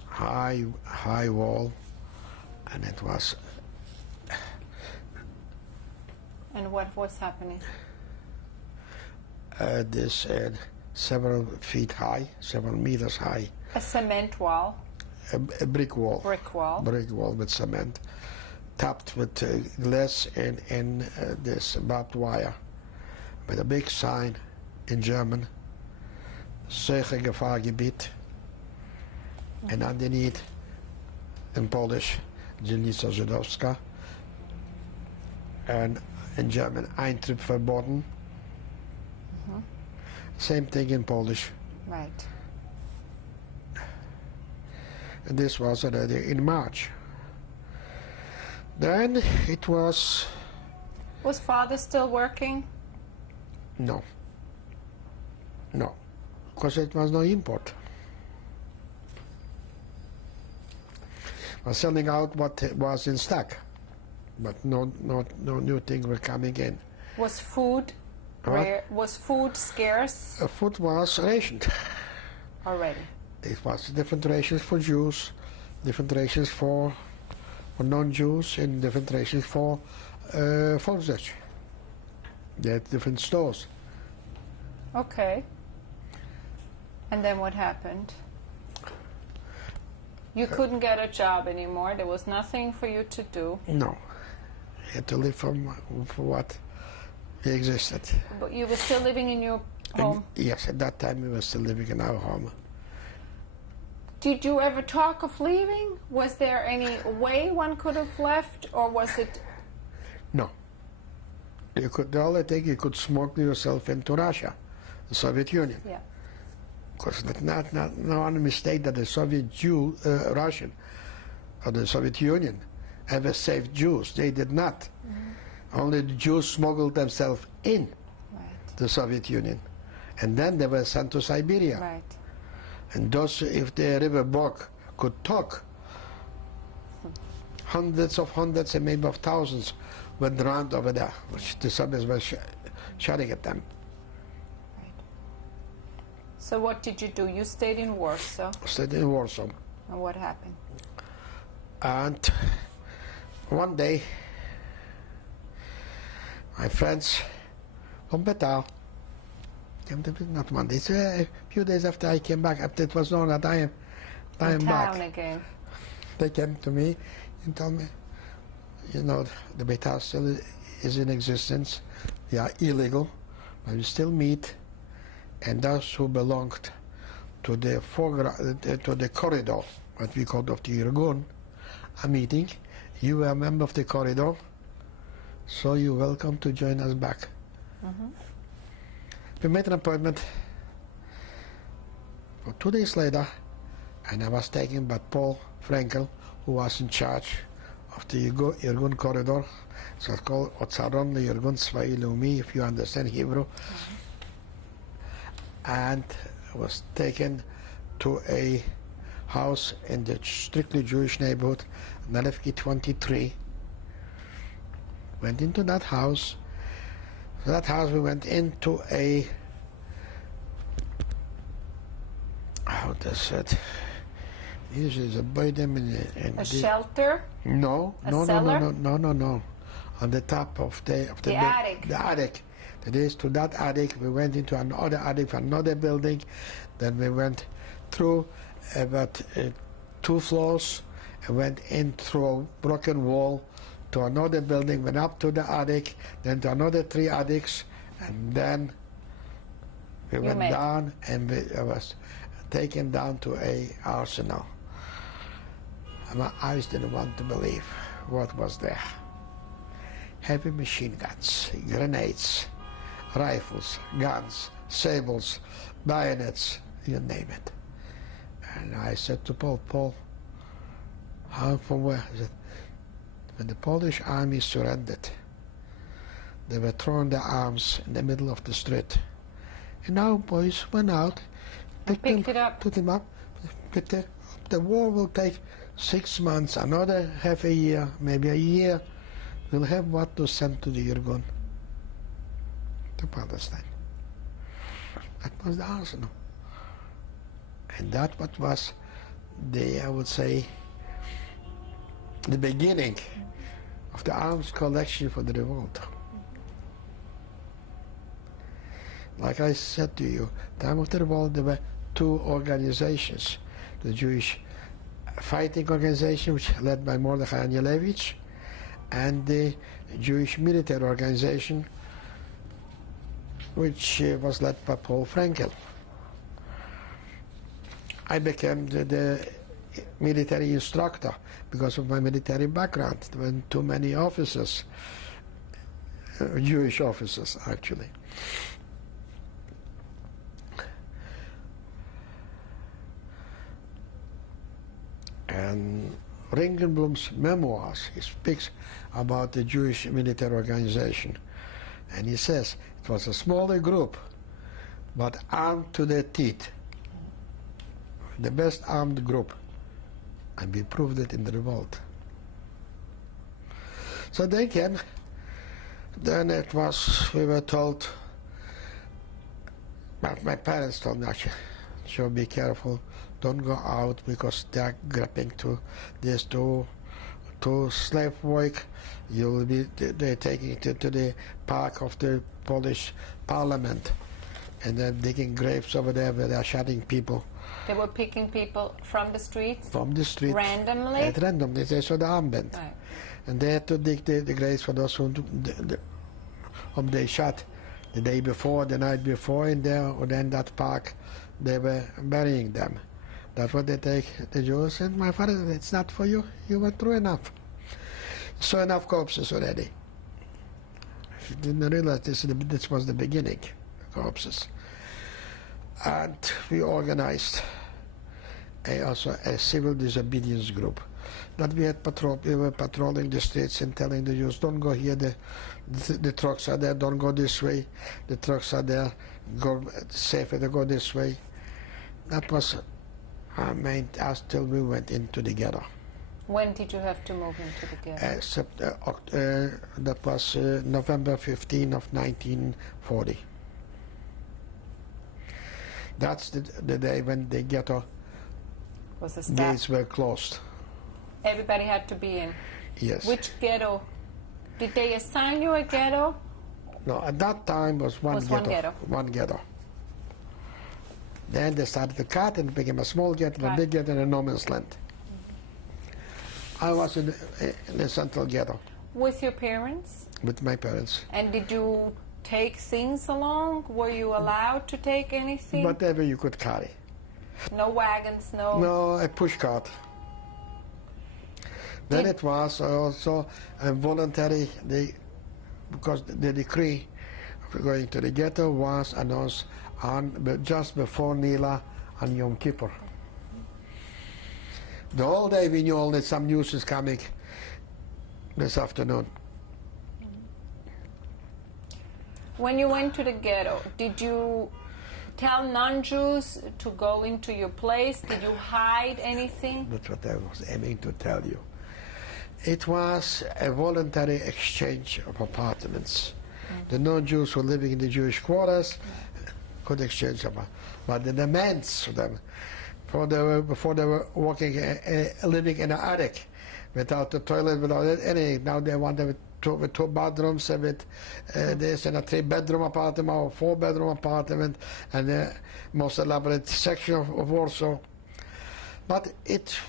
high wall, and it was. And what was happening? This several feet high, several meters high. A cement wall. A brick wall. Brick wall. Brick wall with cement, topped with glass and this barbed wire, with a big sign in German, Sicher Gefahrgebiet, and underneath in Polish, Dzielnica Żydowska, and in German, Eintritt verboten. Same thing in Polish. Right. And this was already in March. Then it was... Was father still working? No, because it was no import. Was selling out what was in stock, but no new thing were coming in. Was food rare? Was food scarce? Food was rationed. Already. It was different rations for Jews, different rations for non-Jews, and different rations for Volksdeutsche. They had different stores. Okay. And then what happened? You couldn't get a job anymore. There was nothing for you to do. No. You had to live for what existed. But you were still living in your home? Yes, at that time we were still living in our home. Did you ever talk of leaving? Was there any way one could have left, or was it... No. The only thing, you could smuggle yourself into Russia, the Soviet Union. Yeah. Because no one mistake that the Soviet Russian, or the Soviet Union, ever saved Jews. They did not. Only the Jews smuggled themselves in the Soviet Union, and then they were sent to Siberia. Right. And those, if the river Bog could talk, hundreds and maybe of thousands went around over there, which the Soviets were shouting at them. Right. So what did you do? You stayed in Warsaw. Stayed in Warsaw. And what happened? And one day, my friends from Betal came to visit, not one day, so a few days after I came back, after it was known that I am back. Again. They came to me and told me, you know, the Betal still is in existence. They are illegal, but we still meet. And those who belonged to the corridor, what we called of the Irgun, are meeting. You are a member of the corridor, so you're welcome to join us back. We made an appointment for 2 days later, and I was taken by Paul Frankel, who was in charge of the Irgun corridor. So it's called Otsaron Irgun Tzvai Leumi, if you understand Hebrew. And was taken to a house in the strictly Jewish neighborhood, Nalevki 23. Went into that house. That house we went into a, how does it? This is a bedroom in a shelter? No. A cellar? No. on the top of the attic. The attic. That is, to that attic, we went into another attic, another building. Then we went through about 2 floors and went in through a broken wall to another building, went up to the attic, then to another 3 attics, and then we went down, and I was taken down to a arsenal. And my eyes didn't want to believe what was there. Heavy machine guns, grenades, rifles, guns, sabers, bayonets, you name it. And I said to Paul, how, from where? He said, when the Polish army surrendered, they were throwing their arms in the middle of the street. And our boys went out, picked them up. The war will take 6 months, another half a year, maybe a year. We'll have what to send to the Irgun, to Palestine. That was the arsenal. And that what was the, I would say, the beginning of the arms collection for the revolt. Like I said to you, time of the revolt there were 2 organizations. The Jewish Fighting Organization, which led by Mordechai Anielewicz, and the Jewish Military Organization, which was led by Paul Frankel. I became the military instructor because of my military background. There were too many officers, Jewish officers actually. And Ringenblum's memoirs, he speaks about the Jewish military organization. And he says it was a smaller group, but armed to their teeth. The best armed group. And we proved it in the revolt. So then it was, we were told, my parents told me actually, so be careful, don't go out because they are grabbing to this to slave work. You'll be, they're taking it to the park of the Polish parliament, and they're digging graves over there where they're shooting people. They were picking people from the streets? From the street. Randomly? At randomly, they saw the armband. Right. And they had to dig the graves for those whom they shot the day before, the night before, in there, or in that park, they were burying them. That's what they take the Jews. And my father said, it's not for you. You went through enough. Saw enough corpses already. He didn't realize this was the beginning, corpses. And we organized also a civil disobedience group. That we were patrolling the streets and telling the Jews, don't go here, the trucks are there, don't go this way. The trucks are there, go safer to go this way. That was our main task till we went into the ghetto. When did you have to move into the ghetto? That was November 15 of 1940. That's the day when the ghetto gates were closed. Everybody had to be in? Yes. Which ghetto? Did they assign you a ghetto? No, at that time was one ghetto. Then they started to cut and it became a small ghetto, a big ghetto, and a no man's land. I was in the central ghetto. With your parents? With my parents. And did you take things along? Were you allowed to take anything? Whatever you could carry. No wagons, no... No, a push cart. Then it was also a voluntary, because the decree of going to the ghetto was announced just before Nila and Yom Kippur. The whole day we knew that some news is coming this afternoon. When you went to the ghetto, did you tell non-Jews to go into your place? Did you hide anything? That's what I was aiming to tell you. It was a voluntary exchange of apartments. The non-Jews who were living in the Jewish quarters could exchange them. But the demands for them, before they were living in an attic, without the toilet, without anything, now they want them with two bedrooms, and with this and a 3-bedroom apartment or 4-bedroom apartment, and the most elaborate section of Warsaw. But it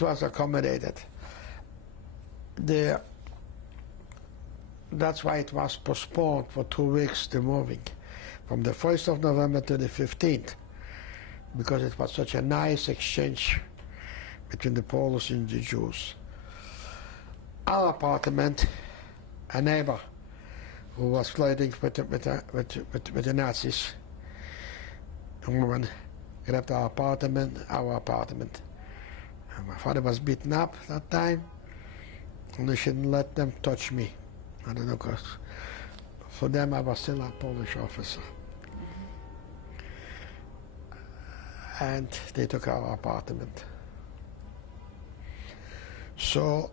was accommodated. That's why it was postponed for 2 weeks, the moving, from the 1st of November to the 15th, because it was such a nice exchange between the Polish and the Jews. Our apartment, a neighbor who was flirting with the Nazis, a woman, grabbed our apartment. And my father was beaten up that time, and they shouldn't let them touch me. I don't know, because for them I was still a Polish officer. And they took our apartment. So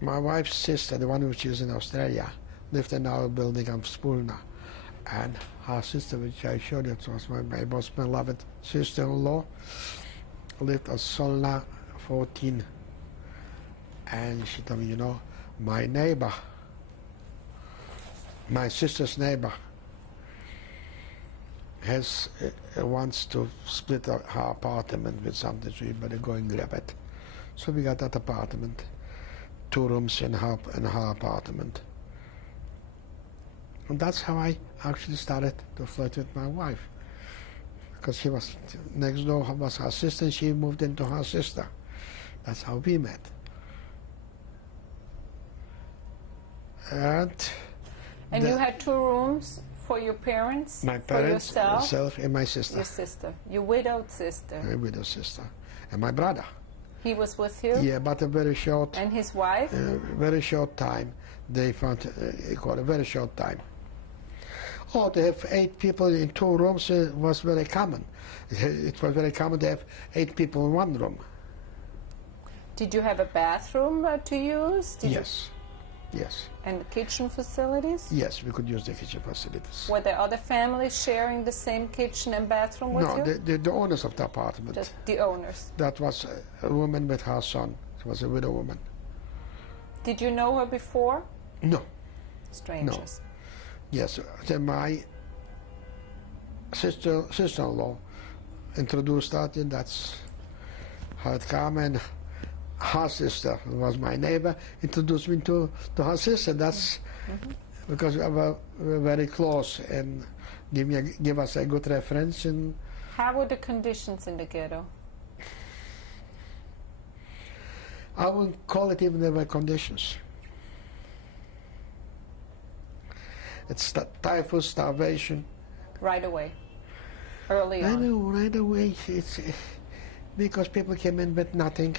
my wife's sister, the one which is in Australia, lived in our building on Wspólna. And her sister, which I showed you, was my most beloved sister-in-law, lived on Solna 14. And she told me, you know, my neighbor, my sister's neighbor, wants to split her apartment with something, so you better go and grab it. So we got that apartment, 2 rooms in her apartment. And that's how I actually started to flirt with my wife. Because she was next door, was her sister, and she moved into her sister. That's how we met. And you had 2 rooms for your parents? My parents, for yourself, myself, and my sister. Your sister, your widowed sister. My widowed sister. And my brother. He was with you? Yeah, but a very short... And his wife? Very short time. They found a very short time. Oh, to have 8 people in 2 rooms was very common. It was very common to have 8 people in 1 room. Did you have a bathroom to use? Yes. Yes. And kitchen facilities? Yes, we could use the kitchen facilities. Were there other families sharing the same kitchen and bathroom with you? No, the owners of the apartment. Just the owners? That was a woman with her son. She was a widow woman. Did you know her before? No. Strangers? No. Yes, then my sister-in-law introduced that, and that's how it came. And her sister, who was my neighbor, introduced me to her sister. That's because we were very close and give us a good reference. And how were the conditions in the ghetto? I wouldn't call it even the conditions. It's typhus, starvation. Right away, early on. I know, right away. It's because people came in with nothing.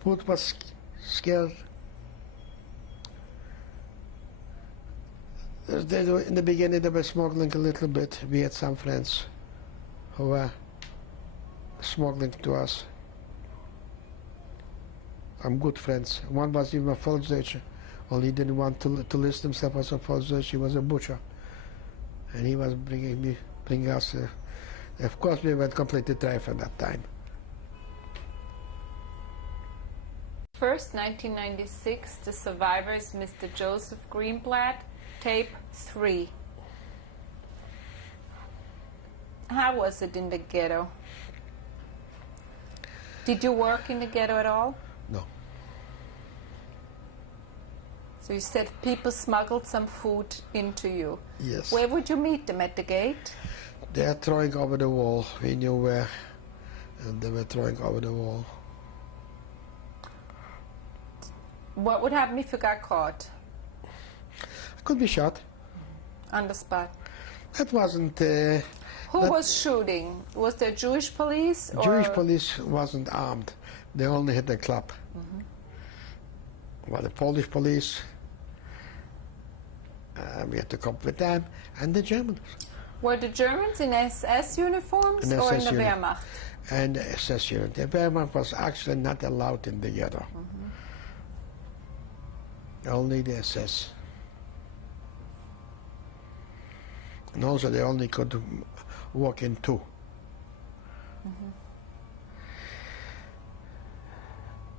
Food was scarce. In the beginning, they were smuggling a little bit. We had some friends who were smuggling to us. Some good friends. One was even a Volksdeutsche. Only he didn't want to list himself as a Volksdeutsche. He was a butcher. And he was bringing us... of course, we went completely dry at that time. 1st, 1996, The Survivors, Mr. Joseph Greenblatt, tape 3. How was it in the ghetto? Did you work in the ghetto at all? No. So you said people smuggled some food into you. Yes. Where would you meet them? At the gate? They are throwing over the wall. We knew where. And they were throwing over the wall. What would happen if you got caught? I could be shot. On the spot? That wasn't... Who was shooting? Was there Jewish police? Jewish police wasn't armed. They only had the club. Well, the Polish police, we had to cope with them, and the Germans. Were the Germans in SS uniforms In or SS in the unit. Wehrmacht? And the SS unit. The Wehrmacht was actually not allowed in the ghetto. Only the SS. And also they only could walk in 2.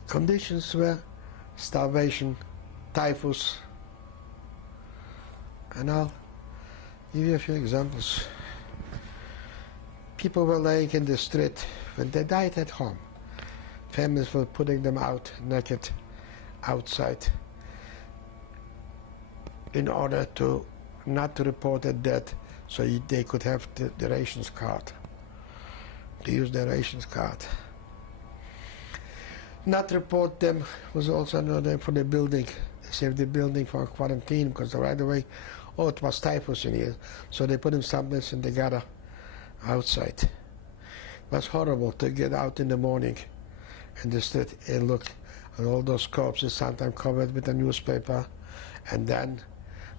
Conditions were starvation, typhus. And I'll give you a few examples. People were laying in the street when they died at home. Families were putting them out naked outside in order to not to report their death, so they could have the rations card, to use their rations card. Not report them was also another name for the building. They saved the building for quarantine because right away, oh, it was typhus in here. So they put him someplace in the gutter outside. It was horrible to get out in the morning in the street and look at all those corpses, sometimes covered with a newspaper. And then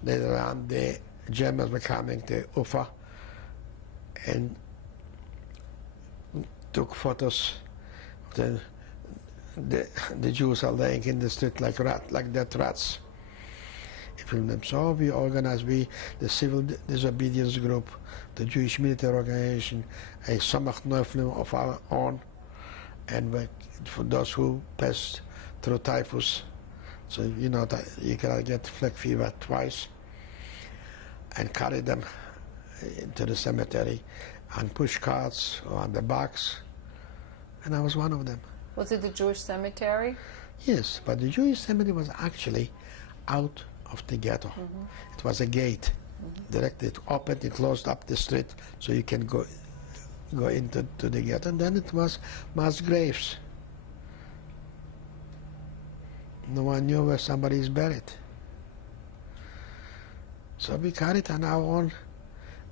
later on, the Germans were coming to Ufa and took photos. The Jews are laying in the street like dead rats. Filmed them. So we organized, the Civil Disobedience Group, the Jewish Military Organization, a Samach Neuflim of our own, and for those who passed through typhus, so you know that you cannot get flag fever twice, and carry them into the cemetery on push carts or on the box, and I was one of them. Was it the Jewish cemetery? Yes, but the Jewish cemetery was actually out of the ghetto. Mm-hmm. It was a gate. Mm-hmm. Directly it opened, it closed up the street so you can go into the ghetto. And then it was mass graves. No one knew where somebody is buried. So we carried on our own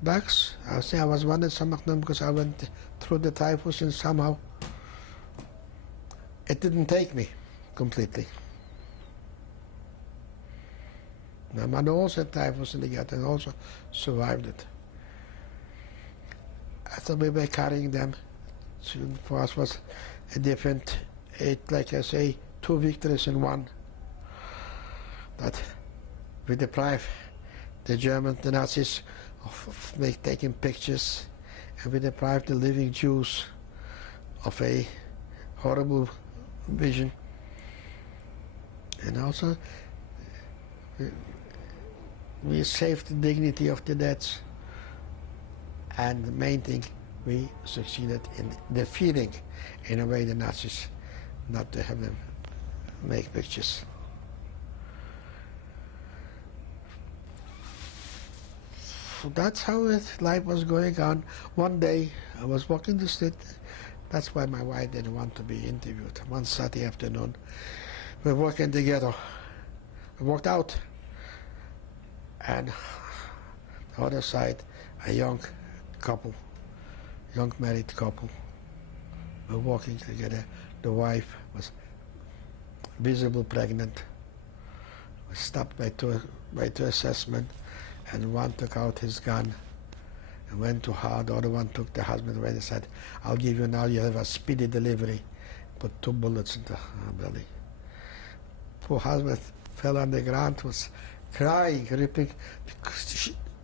backs. I say I was one in some of them because I went through the typhus and somehow it didn't take me completely. My mother also had typhus in the ghetto and also survived it. After we were carrying them, so for us was a different, like I say, 2 victories in one. That we deprived the Nazis of taking pictures, and we deprived the living Jews of a horrible vision. And also, we saved the dignity of the dead. And the main thing, we succeeded in defeating, in a way, the Nazis, not to have them make pictures. So that's how life was going on. One day, I was walking the street. That's why my wife didn't want to be interviewed. One Saturday afternoon, we were walking together. We walked out, and the other side, a young married couple, were walking together. The wife was visibly pregnant, was stopped by two assessment, and one took out his gun and went to her. The other one took the husband away and said, "I'll give you now, you have a speedy delivery." Put 2 bullets into her belly. Poor husband fell on the ground, was crying, ripping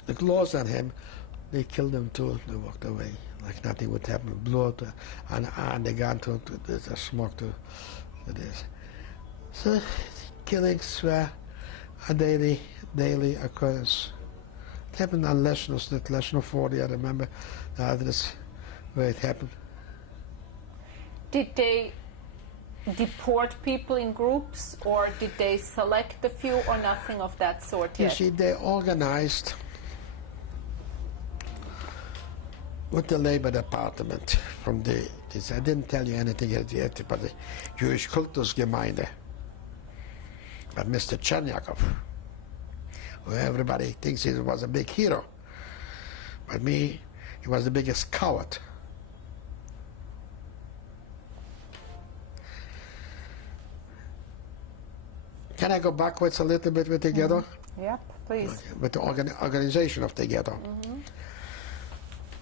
the clothes on him. They killed him too. They walked away like nothing would happen. Blew on the gun to the smoke to this. So killings were a daily occurrence. It happened on Leshno Street, Leshno 40. I remember the address where it happened. Did they deport people in groups, or did they select a few, or nothing of that sort yet? You see, they organized with the Labor Department from I didn't tell you anything yet, but the Jewish Kultusgemeinde. But Mr. Chernyakov, who everybody thinks he was a big hero, but he was the biggest coward. Can I go backwards a little bit with the ghetto? Mm-hmm. Yep, please. Okay. With the organization of the ghetto. Mm-hmm.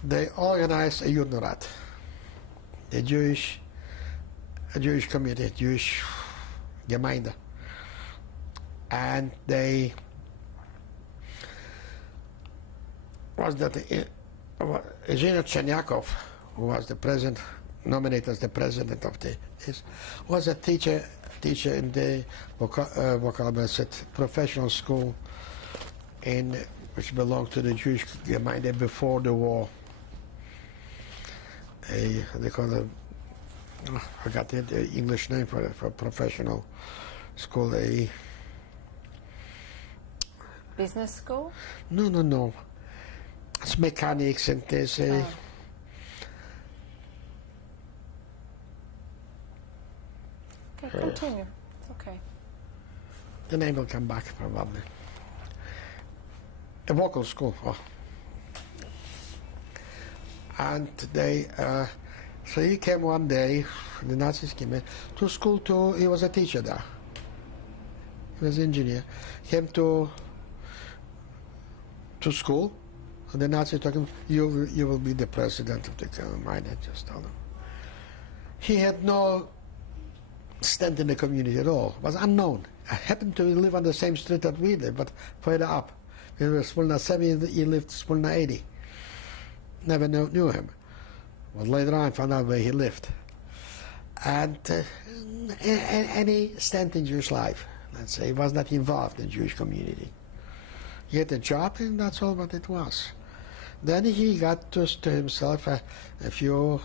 They organized a Judenrat, a Jewish community, Jewish Gemeinde. And they was that Evgeny Chernyakov, who was the president, nominated as the president of was a teacher teacher in the professional school which belonged to the Jewish Gemeinde before the war. They call it, I forgot the English name for professional school. Business school? No. It's mechanics and there's a... Oh. Okay, continue. It's okay. The name will come back probably. A vocal school. Oh. And so he came one day, the Nazis came in, to school he was a teacher there. He was an engineer. Came to school, and the Nazis told him, you will be the president of the Gemeinde, just told him. He had no stand in the community at all, was unknown. I happened to live on the same street that we live, but further up. We were Smolna 7, he lived Smolna 80. Never knew him. But later on I found out where he lived. And any stand in Jewish life, let's say, he was not involved in the Jewish community. He had a job and that's all what it was. Then he got to himself a few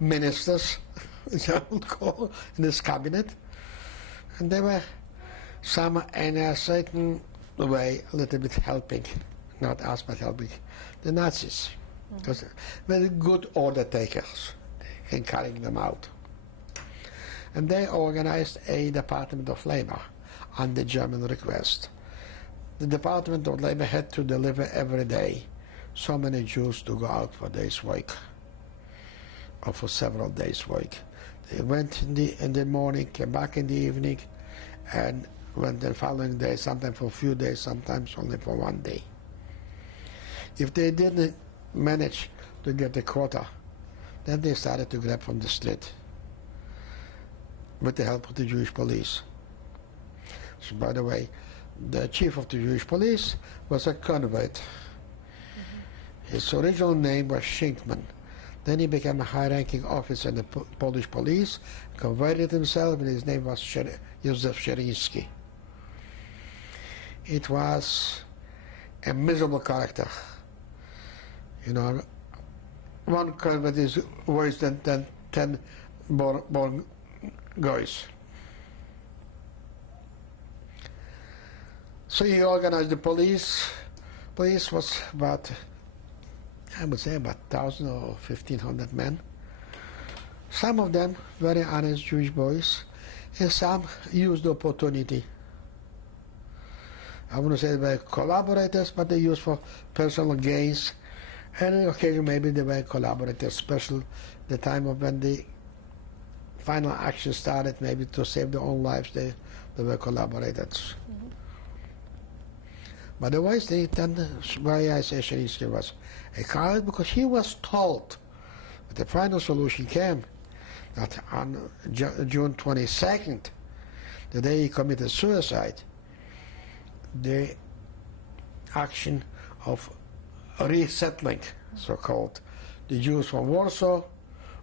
ministers, as I would call, in his cabinet. And they were some in a certain way a little bit helping, not us, but helping the Nazis. Because very good order takers in carrying them out. And they organized a Department of Labor on the German request. The Department of Labor had to deliver every day so many Jews to go out for a day's work, or for several days' work. They went in the morning, came back in the evening, and went the following day, sometimes for a few days, sometimes only for one day. If they didn't manage to get the quota, then they started to grab from the street with the help of the Jewish police. So, by the way, the chief of the Jewish police was a convert. His original name was Shinkman. Then he became a high-ranking officer in the Polish police, converted himself, and his name was Józef Szeryński. It was a miserable character. You know, one convert is worse than 10 born guys. So he organized the police. Police was about, I would say, about 1,000 or 1,500 men. Some of them very honest Jewish boys, and some used the opportunity. I wouldn't say they were collaborators, but they used for personal gains. And on occasion maybe they were collaborators, especially the time of when the final action started, maybe to save their own lives, they were collaborators. Mm-hmm. But otherwise, why I say Szeryński was a coward, because he was told, but the final solution came, that on June 22nd, the day he committed suicide, the action of resettling, so-called, the Jews from Warsaw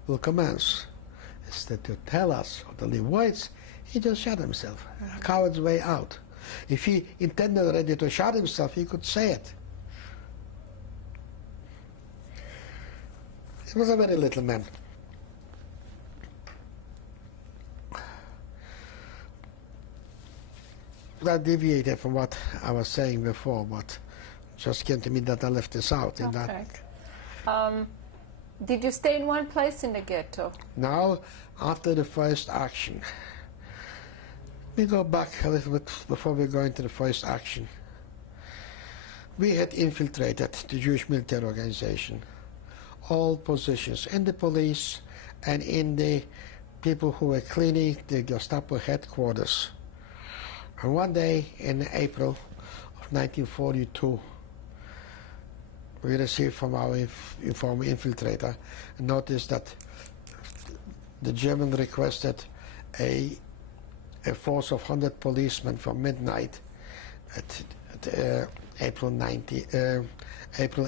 will commence. Instead to tell us, or to leave words, he just shot himself, a coward's way out. If he intended already to shot himself, he could say it. He was a very little man. That deviated from what I was saying before, but just came to me that I left this out. In okay. Did you stay in one place in the ghetto? Now, after the first action, we go back a little bit before we go into the first action. We had infiltrated the Jewish military organization, all positions in the police and in the people who were cleaning the Gestapo headquarters. And one day in April of 1942, we received from our former infiltrator a notice that the German requested a force of 100 policemen from midnight at April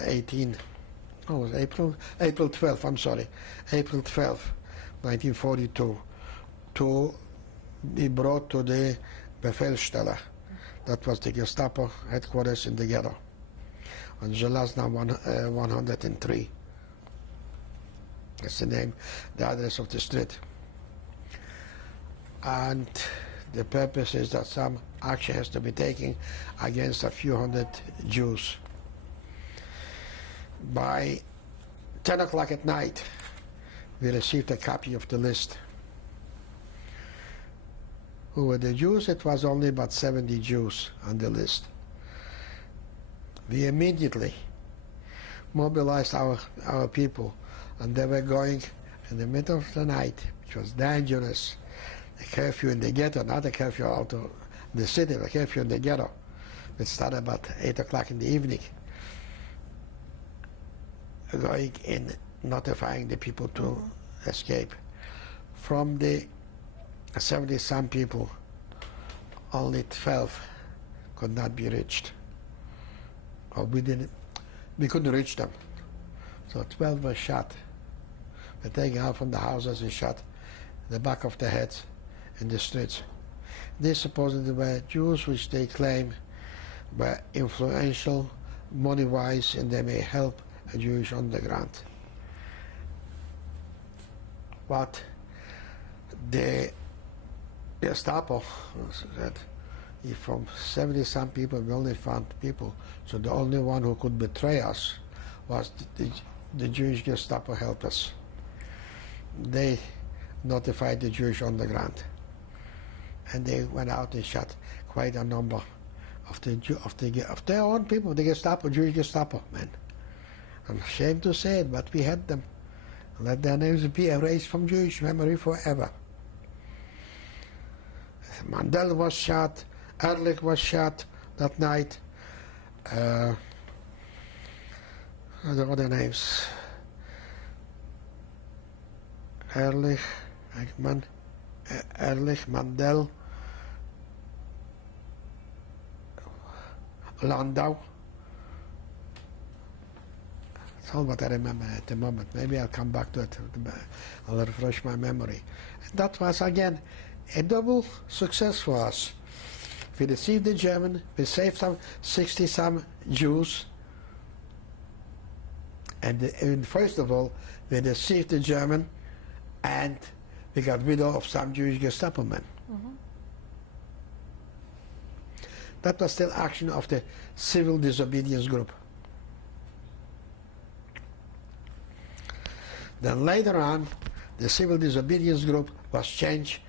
18. Oh, it was April 12. I'm sorry, April 12, 1942, to be brought to the Befehlstelle. That was the Gestapo headquarters in the ghetto on Železna 103. That's the name, the address of the street. And the purpose is that some action has to be taken against a few hundred Jews. By 10 o'clock at night, we received a copy of the list. Who were the Jews? It was only about 70 Jews on the list. We immediately mobilized our people, and they were going in the middle of the night, which was dangerous. The curfew in the ghetto, not a curfew out of the city, the curfew in the ghetto. It started about 8 o'clock in the evening. Going in, notifying the people to escape. From the 70-some people, only 12 could not be reached. Or we couldn't reach them. So 12 were shot. Were taken out from the houses and shot in the back of the heads in the streets. They supposedly were Jews, which they claim were influential, money-wise, and they may help a Jewish underground. But the Gestapo said, if from 70-some people we only found people, so the only one who could betray us was the Jewish Gestapo helped us. They notified the Jewish underground, and they went out and shot quite a number of their own people, the Gestapo, Jewish Gestapo men. I'm ashamed to say it, but we had them. Let their names be erased from Jewish memory forever. Mandel was shot, Ehrlich was shot that night. The other names. Ehrlich, Mandel, Landau. That's all what I remember at the moment. Maybe I'll come back to it. I'll refresh my memory. And that was, again, a double success for us. We received the German, we saved some 60-some Jews, and first of all, we received the German, and we got rid of some Jewish Gestapo men. That was still action of the civil disobedience group. Then later on, the civil disobedience group was changed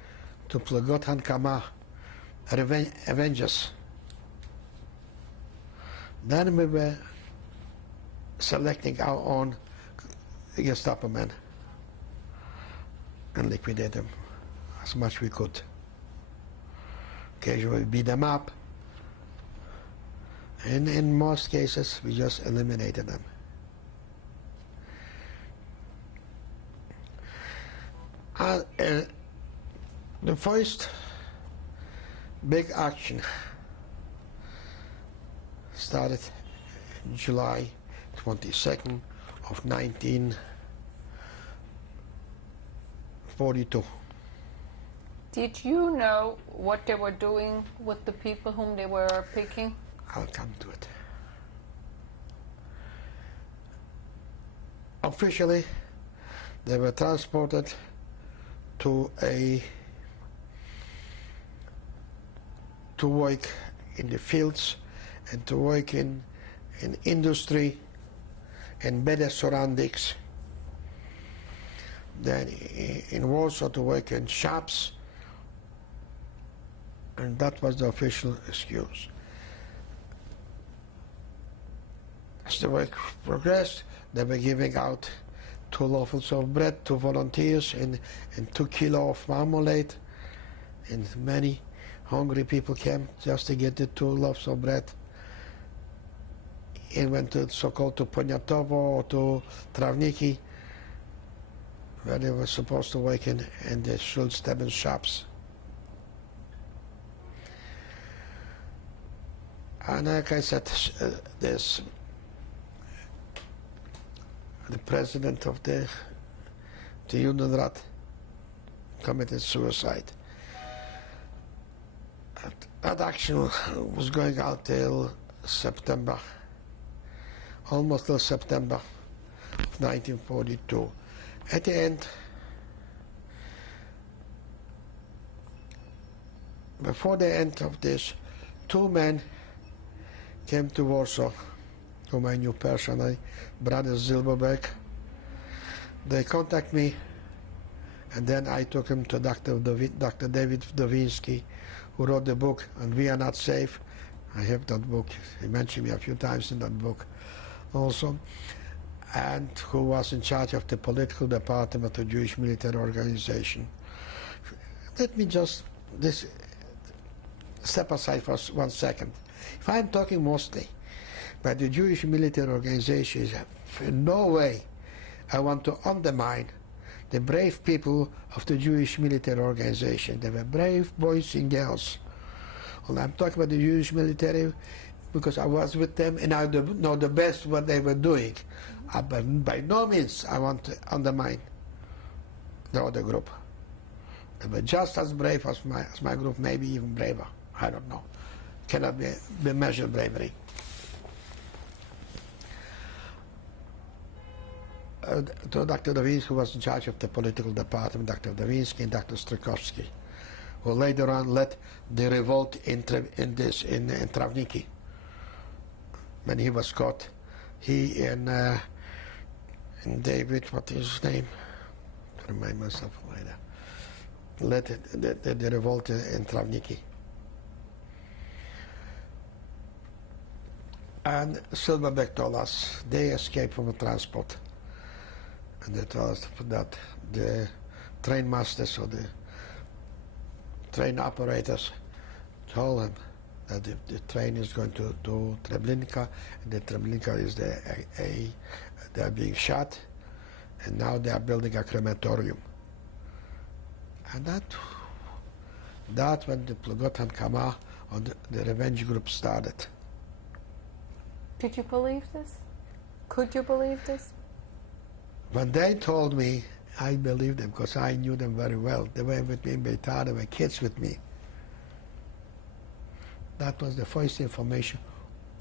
to Plugot Hankama, Avengers. Then we were selecting our own Gestapo men and liquidate them as much we could. Occasionally we beat them up, and in most cases we just eliminated them. The first big action started July 22nd of 1942. Did you know what they were doing with the people whom they were picking? I'll come to it. Officially, they were transported to work in the fields and to work in industry and better surroundings. Then in Warsaw to work in shops, and that was the official excuse. As the work progressed, they were giving out 2 loaves of bread to volunteers and 2 kilos of marmalade, and many hungry people came just to get the 2 loaves of bread and went to so-called to Poniatowo or to Trawniki, where they were supposed to work in the Schulz-Steben shops. And like I said, there's the president of the Judenrat committed suicide. That action was going out till September, almost till September of 1942. At the end, before the end of this, two men came to Warsaw, whom I knew personally, brothers Zilberberg. They contacted me, and then I took him to Dr. David Wdowiński, who wrote the book, And We Are Not Safe. I have that book. He mentioned me a few times in that book also. And who was in charge of the political department of the Jewish military organization. Let me just step aside for 1 second. If I'm talking mostly about the Jewish military organization, in no way I want to undermine the brave people of the Jewish military organization. They were brave boys and girls. Well, I'm talking about the Jewish military because I was with them and I know the best what they were doing. But by no means I want to undermine the other group. They were just as brave as my group, maybe even braver. I don't know. Cannot be measured bravery. Dr. Wdowiński, who was in charge of the political department, Dr. Wdowiński and Dr. Strakowski, who later on led the revolt in Travniki. When he was caught, he and David, what is his name? I remind myself later. Led the revolt in Travniki. And Silverberg told us they escaped from a transport. And they told us that the train masters or the train operators told them that the train is going to Treblinka, and the Treblinka is they are being shot, and now they are building a crematorium. And that when the Plugot and Kama or the revenge group started. Did you believe this? Could you believe this? When they told me, I believed them because I knew them very well. They were with me in Beitar, they were kids with me. That was the first information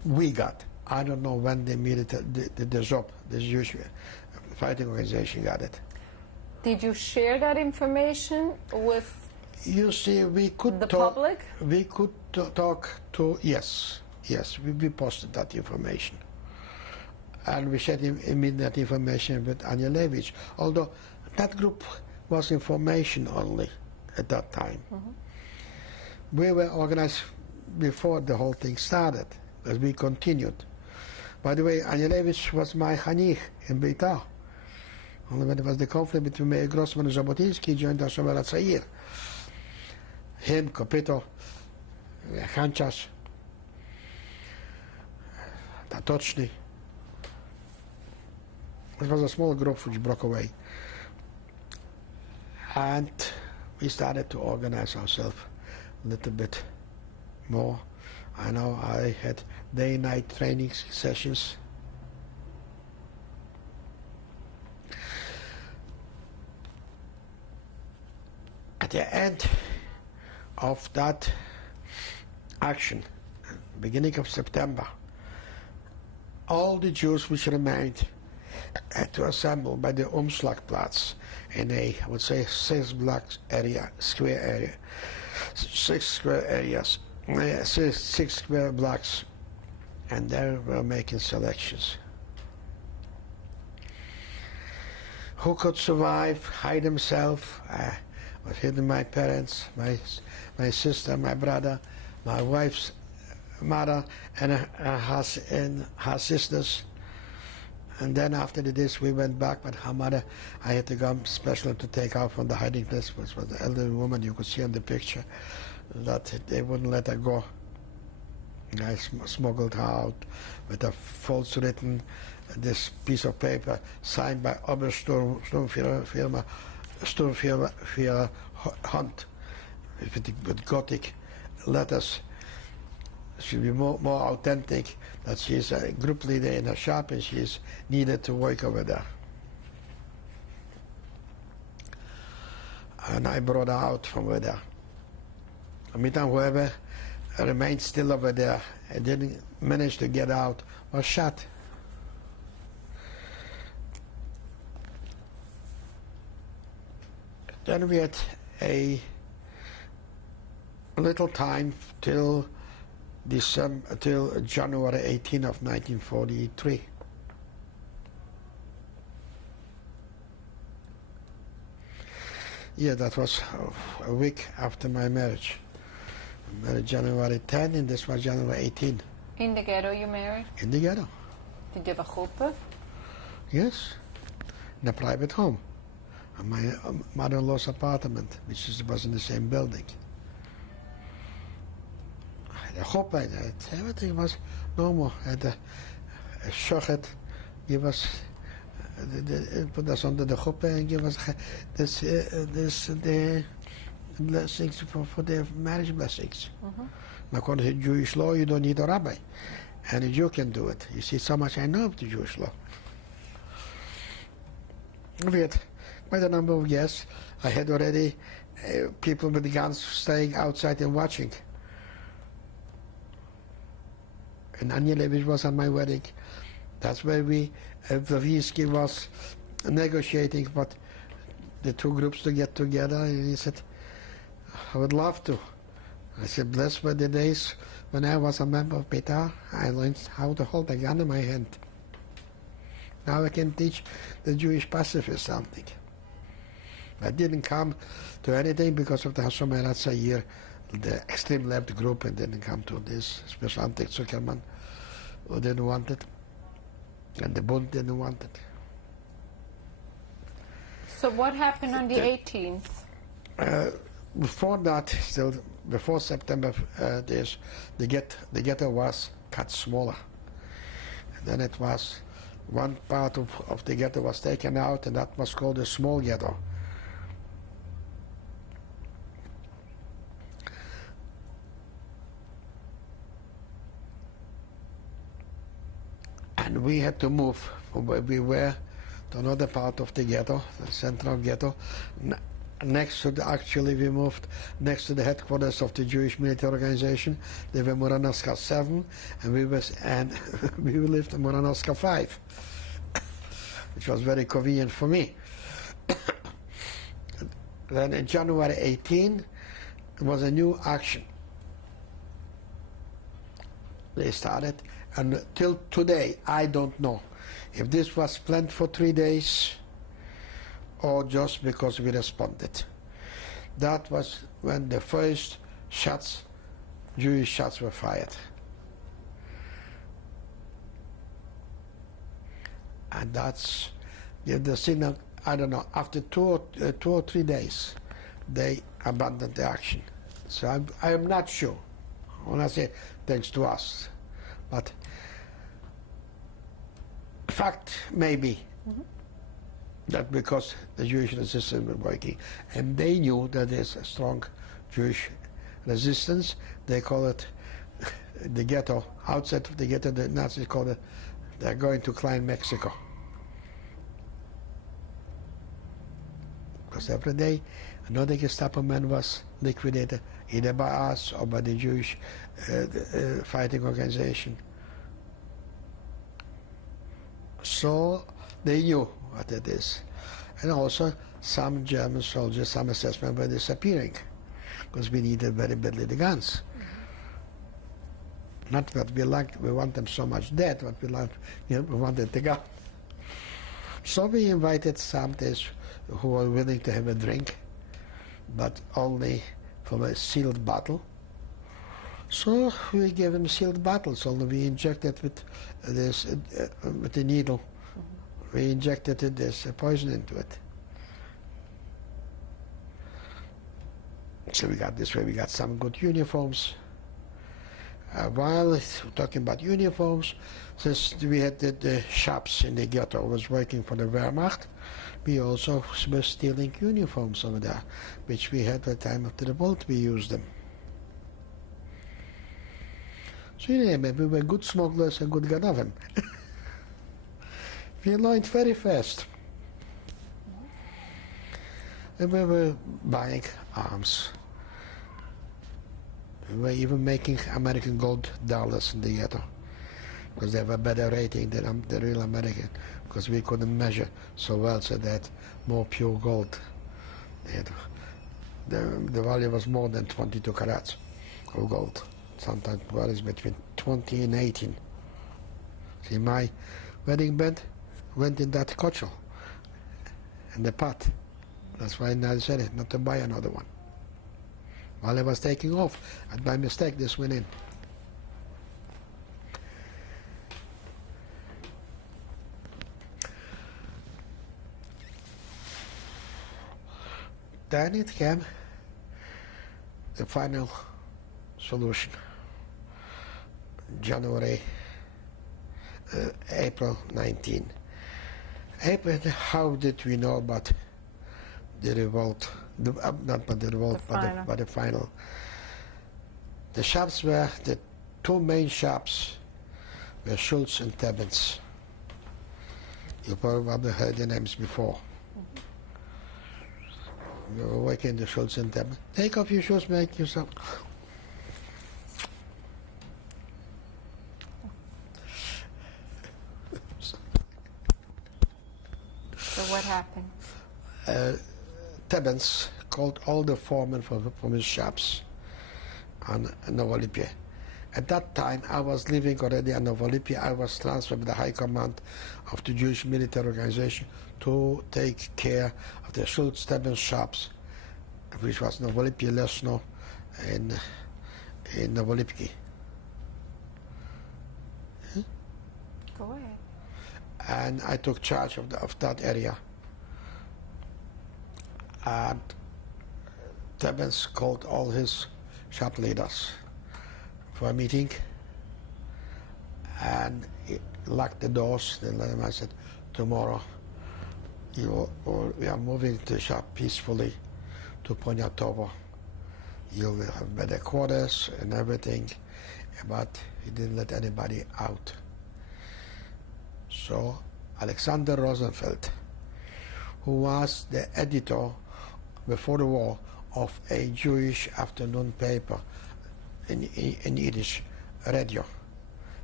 we got. I don't know when they made it, the ZOP, the Jewish fighting organization, got it. Did you share that information with You see, we could the talk, public? We could talk to, yes, we posted that information. And we shared immediate information with Anielewicz, although that group was information only at that time. Mm-hmm. We were organized before the whole thing started, as we continued. By the way, Anielewicz was my chanich in Beitar. Only when it was the conflict between Meir Grossman and Jabotinsky, he joined us over at Zaire. Him, Kopito, Hanchas, Tatochny. It was a small group which broke away. And we started to organize ourselves a little bit more. I know I had day-night training sessions. At the end of that action, beginning of September, all the Jews which remained had to assemble by the Umschlagplatz in a, I would say, 6 block area, square area, 6 square areas, 6 square blocks, and there were making selections. Who could survive, hide himself? I was hidden my parents, my sister, my brother, my wife's mother, and her sisters. And then after this, we went back, but her mother, I had to go special to take her from the hiding place, which was the elderly woman you could see on the picture, that they wouldn't let her go. I smuggled her out with a false written, this piece of paper signed by Obersturmführer Hunt, with Gothic letters. She'll be more authentic, that she's a group leader in a shop and she's needed to work over there. And I brought her out from over there. Meantime, whoever remained still over there and didn't manage to get out was shot. Then we had a little time till January 18 of 1943. Yeah, that was a week after my marriage. I married January 10 and this was January 18. In the ghetto you married? In the ghetto. Did you have a chuppah? Yes, in a private home. In my mother-in-law's apartment, which was in the same building. The chuppah, everything was normal. I had a shochet, give us, put us under the chuppah and give us the blessings for the marriage blessings. According to Jewish law, you don't need a rabbi. And a Jew can do it. You see, so much I know of the Jewish law. We had quite a number of guests. I had already people with guns staying outside and watching. And Anya Levich was at my wedding. That's where Vlavinsky was negotiating what the two groups to get together. And he said, I would love to. I said, blessed were the days when I was a member of Beitar. I learned how to hold a gun in my hand. Now I can teach the Jewish pacifists something. I didn't come to anything because of the Hashomer Hatzair, the extreme left group, and didn't come to this, especially Ante Zuckerman, who didn't want it, and the Bund didn't want it. So what happened on the 18th? Before that, still before September, the ghetto was cut smaller. And then it was, one part of the ghetto was taken out, and that was called the small ghetto. And we had to move from where we were to another part of the ghetto, the central ghetto. Actually we moved next to the headquarters of the Jewish military organization. They were Moranovska 7, and we lived in Moranovska 5, which was very convenient for me. Then in January 18, there was a new action. They started, and till today, I don't know if this was planned for 3 days or just because we responded. That was when the first shots, Jewish shots, were fired. And that's the signal. I don't know, after 2 or 3 days, they abandoned the action. So I am not sure. When I say thanks to us, but fact maybe that because the Jewish resistance was working, and they knew that there's a strong Jewish resistance. They call it the ghetto. Outside of the ghetto, the Nazis call it, they're going to Klein Mexico. Because every day another Gestapo man was liquidated, either by us or by the Jewish fighting organization. So they knew what it is. And also some German soldiers, some SS men were disappearing because we needed very badly the guns. Not what we liked, we want them so much dead, what we liked, we wanted the gun. So we invited some who were willing to have a drink, but only from a sealed bottle. So we gave them sealed bottles, only we injected with this with the needle. We injected this poison into it. So we got this way, we got some good uniforms. While talking about uniforms, since we had the shops in the ghetto was working for the Wehrmacht, we also were stealing uniforms over there, which we had at the time of the revolt, we used them. So yeah, we were good smugglers and good Ganaven. We learned very fast. And we were buying arms. We were even making American gold dollars in the ghetto because they have a better rating than the real American, because we couldn't measure so well, so that more pure gold. The value was more than 22 carats of gold. Sometimes varies between 20 and 18. See, my wedding band went in that kochel, in the pot. That's why I said not to buy another one. While I was taking off, and by mistake this went in. Then it came the final solution. April 19. April, how did we know about the revolt? Not but the revolt, but the final. The shops were, the two main shops were Schultz and Tebbens. You probably heard the names before. You were working in the Schultz and Tebbens. Take off your shoes, make yourself. So what happened? Tebbens called all the foremen from his shops on Novolipye. At that time, I was living already on Novolipye. I was transferred by the High Command of the Jewish Military Organization to take care of the Schultz Tebbens shops, which was Novolipye, Leszno, and in Novolipki. Go ahead. And I took charge of that area. And Tebbens called all his shop leaders for a meeting, and he locked the doors. Then I said, tomorrow we are moving the shop peacefully to Poniatowo. You'll have better quarters and everything, but he didn't let anybody out. So Alexander Rosenfeld, who was the editor before the war of a Jewish afternoon paper in Yiddish, radio,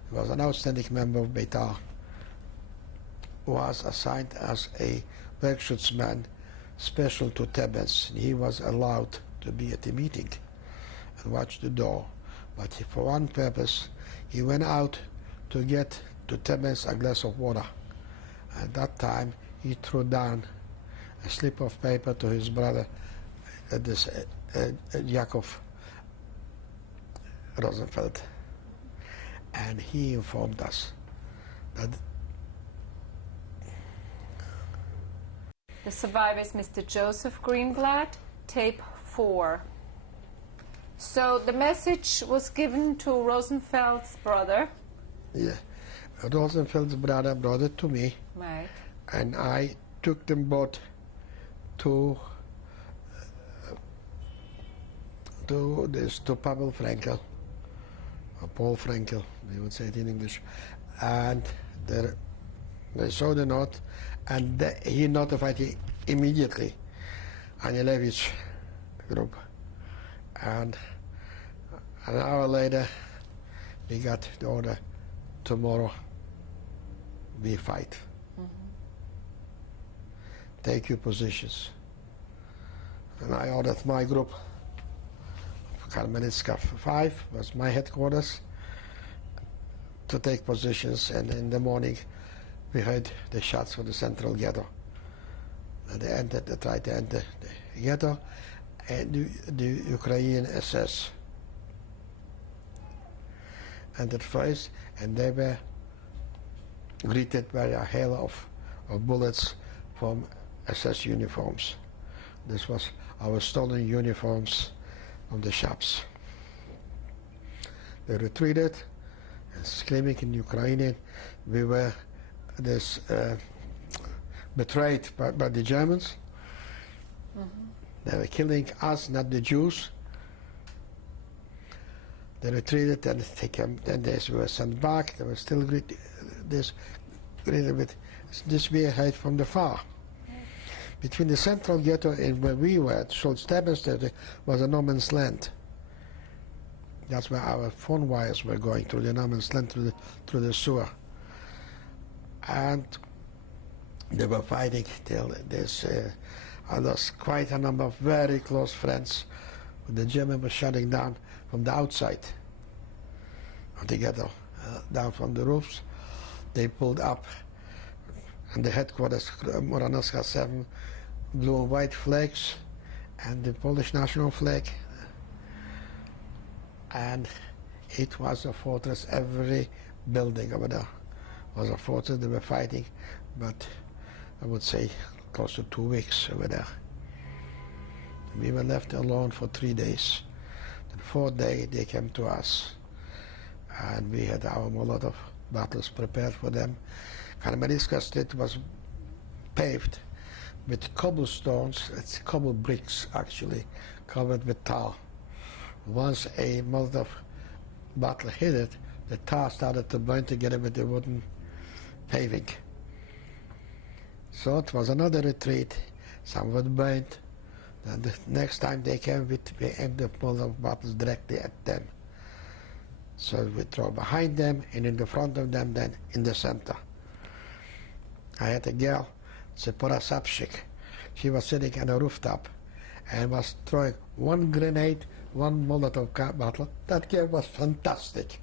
he was an outstanding member of Beitar, was assigned as a Werkschutzmann special to Tebbens. He was allowed to be at the meeting and watch the door, but for one purpose, he went out to get to Tebbens a glass of water. At that time, he threw down a slip of paper to his brother, Yakov Rosenfeld, and he informed us that The survivor is Mr. Joseph Greenblatt, tape 4. So the message was given to Rosenfeld's brother. Yeah, Rosenfeld's brother to me, Right. and I took them both to Pavel Frankel, or Paul Frankel, they would say it in English, and they saw the note, and he notified immediately Anilevich group, and an hour later we got the order, tomorrow we fight. Take your positions. And I ordered my group, Karmelitska 5 was my headquarters, to take positions, and in the morning we heard the shots for the central ghetto. And they tried to enter the ghetto, and the Ukrainian SS entered first, and they were greeted by a hail of bullets from SS uniforms. This was our stolen uniforms from the shops. They retreated, and screaming in Ukrainian. We were betrayed by the Germans. They were killing us, not the Jews. They retreated, and then they were sent back. They were still greeted with this we heard from the far. Between the central ghetto and where we were at Schultz-Tebbens was a no man's land. That's where our phone wires were going through the no man's land, through the sewer. And they were fighting till this. I lost quite a number of very close friends. The German was shutting down from the outside altogether, down from the roofs. They pulled up, and the headquarters, Moranowska 7, blue and white flags, and the Polish national flag. And it was a fortress. Every building over there was a fortress. They were fighting, but I would say close to 2 weeks over there. We were left alone for 3 days. The fourth day they came to us, and we had our Molotov battles prepared for them. Karmeliska Street was paved with cobblestones, it's cobble bricks actually, covered with tar. Once a Molotov battle hit it, the tar started to burn together with the wooden paving. So it was another retreat, some were burned, and the next time they came, we aimed the Molotov bottles directly at them. So we throw behind them and in the front of them, then in the center. I had a girl, Sepora Sapchik. She was sitting on a rooftop and was throwing one grenade, one Molotov bottle. That girl was fantastic.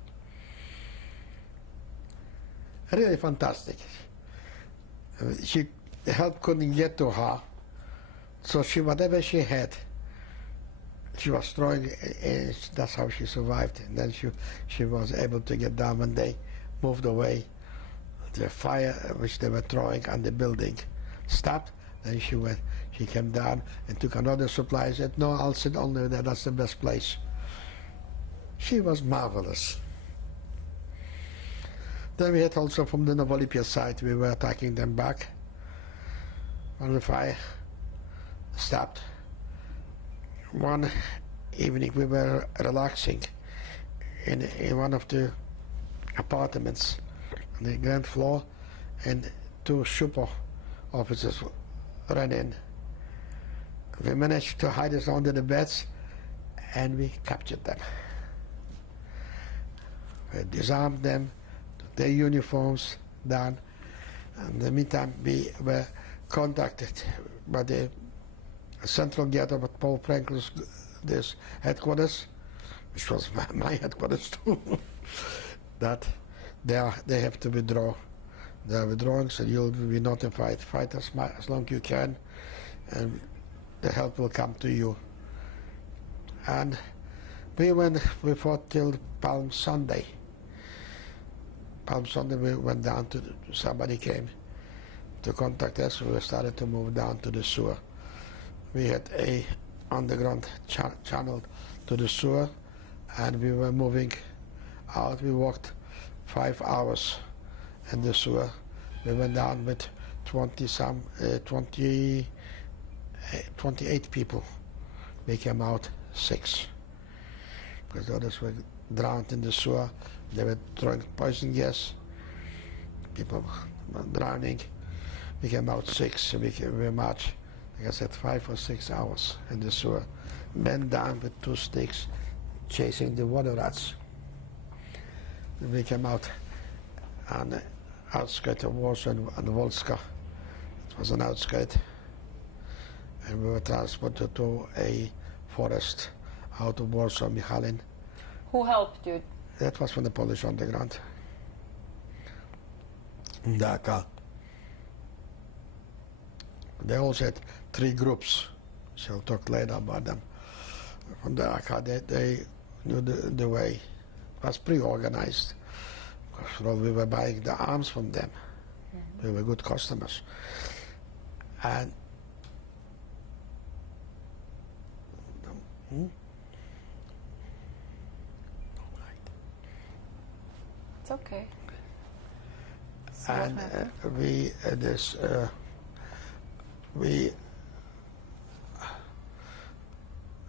Really fantastic. The help couldn't get to her, so whatever she had, she was throwing. That's how she survived. And then she was able to get down when they moved away. The fire which they were throwing on the building stopped. Then she came down and took another supply and said, "No, I'll sit only there. That's the best place." She was marvelous. Then we had also from the Novolipia side, we were attacking them back. When the fire stopped, one evening we were relaxing in one of the apartments on the ground floor, and two Schupo officers ran in. We managed to hide us under the beds, and we captured them. We disarmed them, took their uniforms down. In the meantime, we were contacted by the central gate of Paul Franklin's this headquarters, which was my headquarters too, that they have to withdraw. They are withdrawing, so you'll be notified. Fight as long as you can, and the help will come to you. And we fought till Palm Sunday. Palm Sunday we went down to, somebody came to contact us, so we started to move down to the sewer. We had a underground channel to the sewer, and we were moving out. We walked 5 hours in the sewer. We went down with 28 people. We came out 6, because others were drowned in the sewer. They were throwing poison gas. People were drowning. We came out 6. So we marched, like I said, 5 or 6 hours in the sewer. Men down with 2 sticks, chasing the water rats. We came out on the outskirts of Warsaw and Wolska. It was an outskirt. And we were transported to a forest out of Warsaw, Michalin. Who helped you? That was from the Polish underground. Dhaka. They also had 3 groups. I'll talk later about them. From Dhaka, they knew the way. It was pre-organized. After all, we were buying the arms from them. Mm-hmm. We were good customers. And It's okay. So and we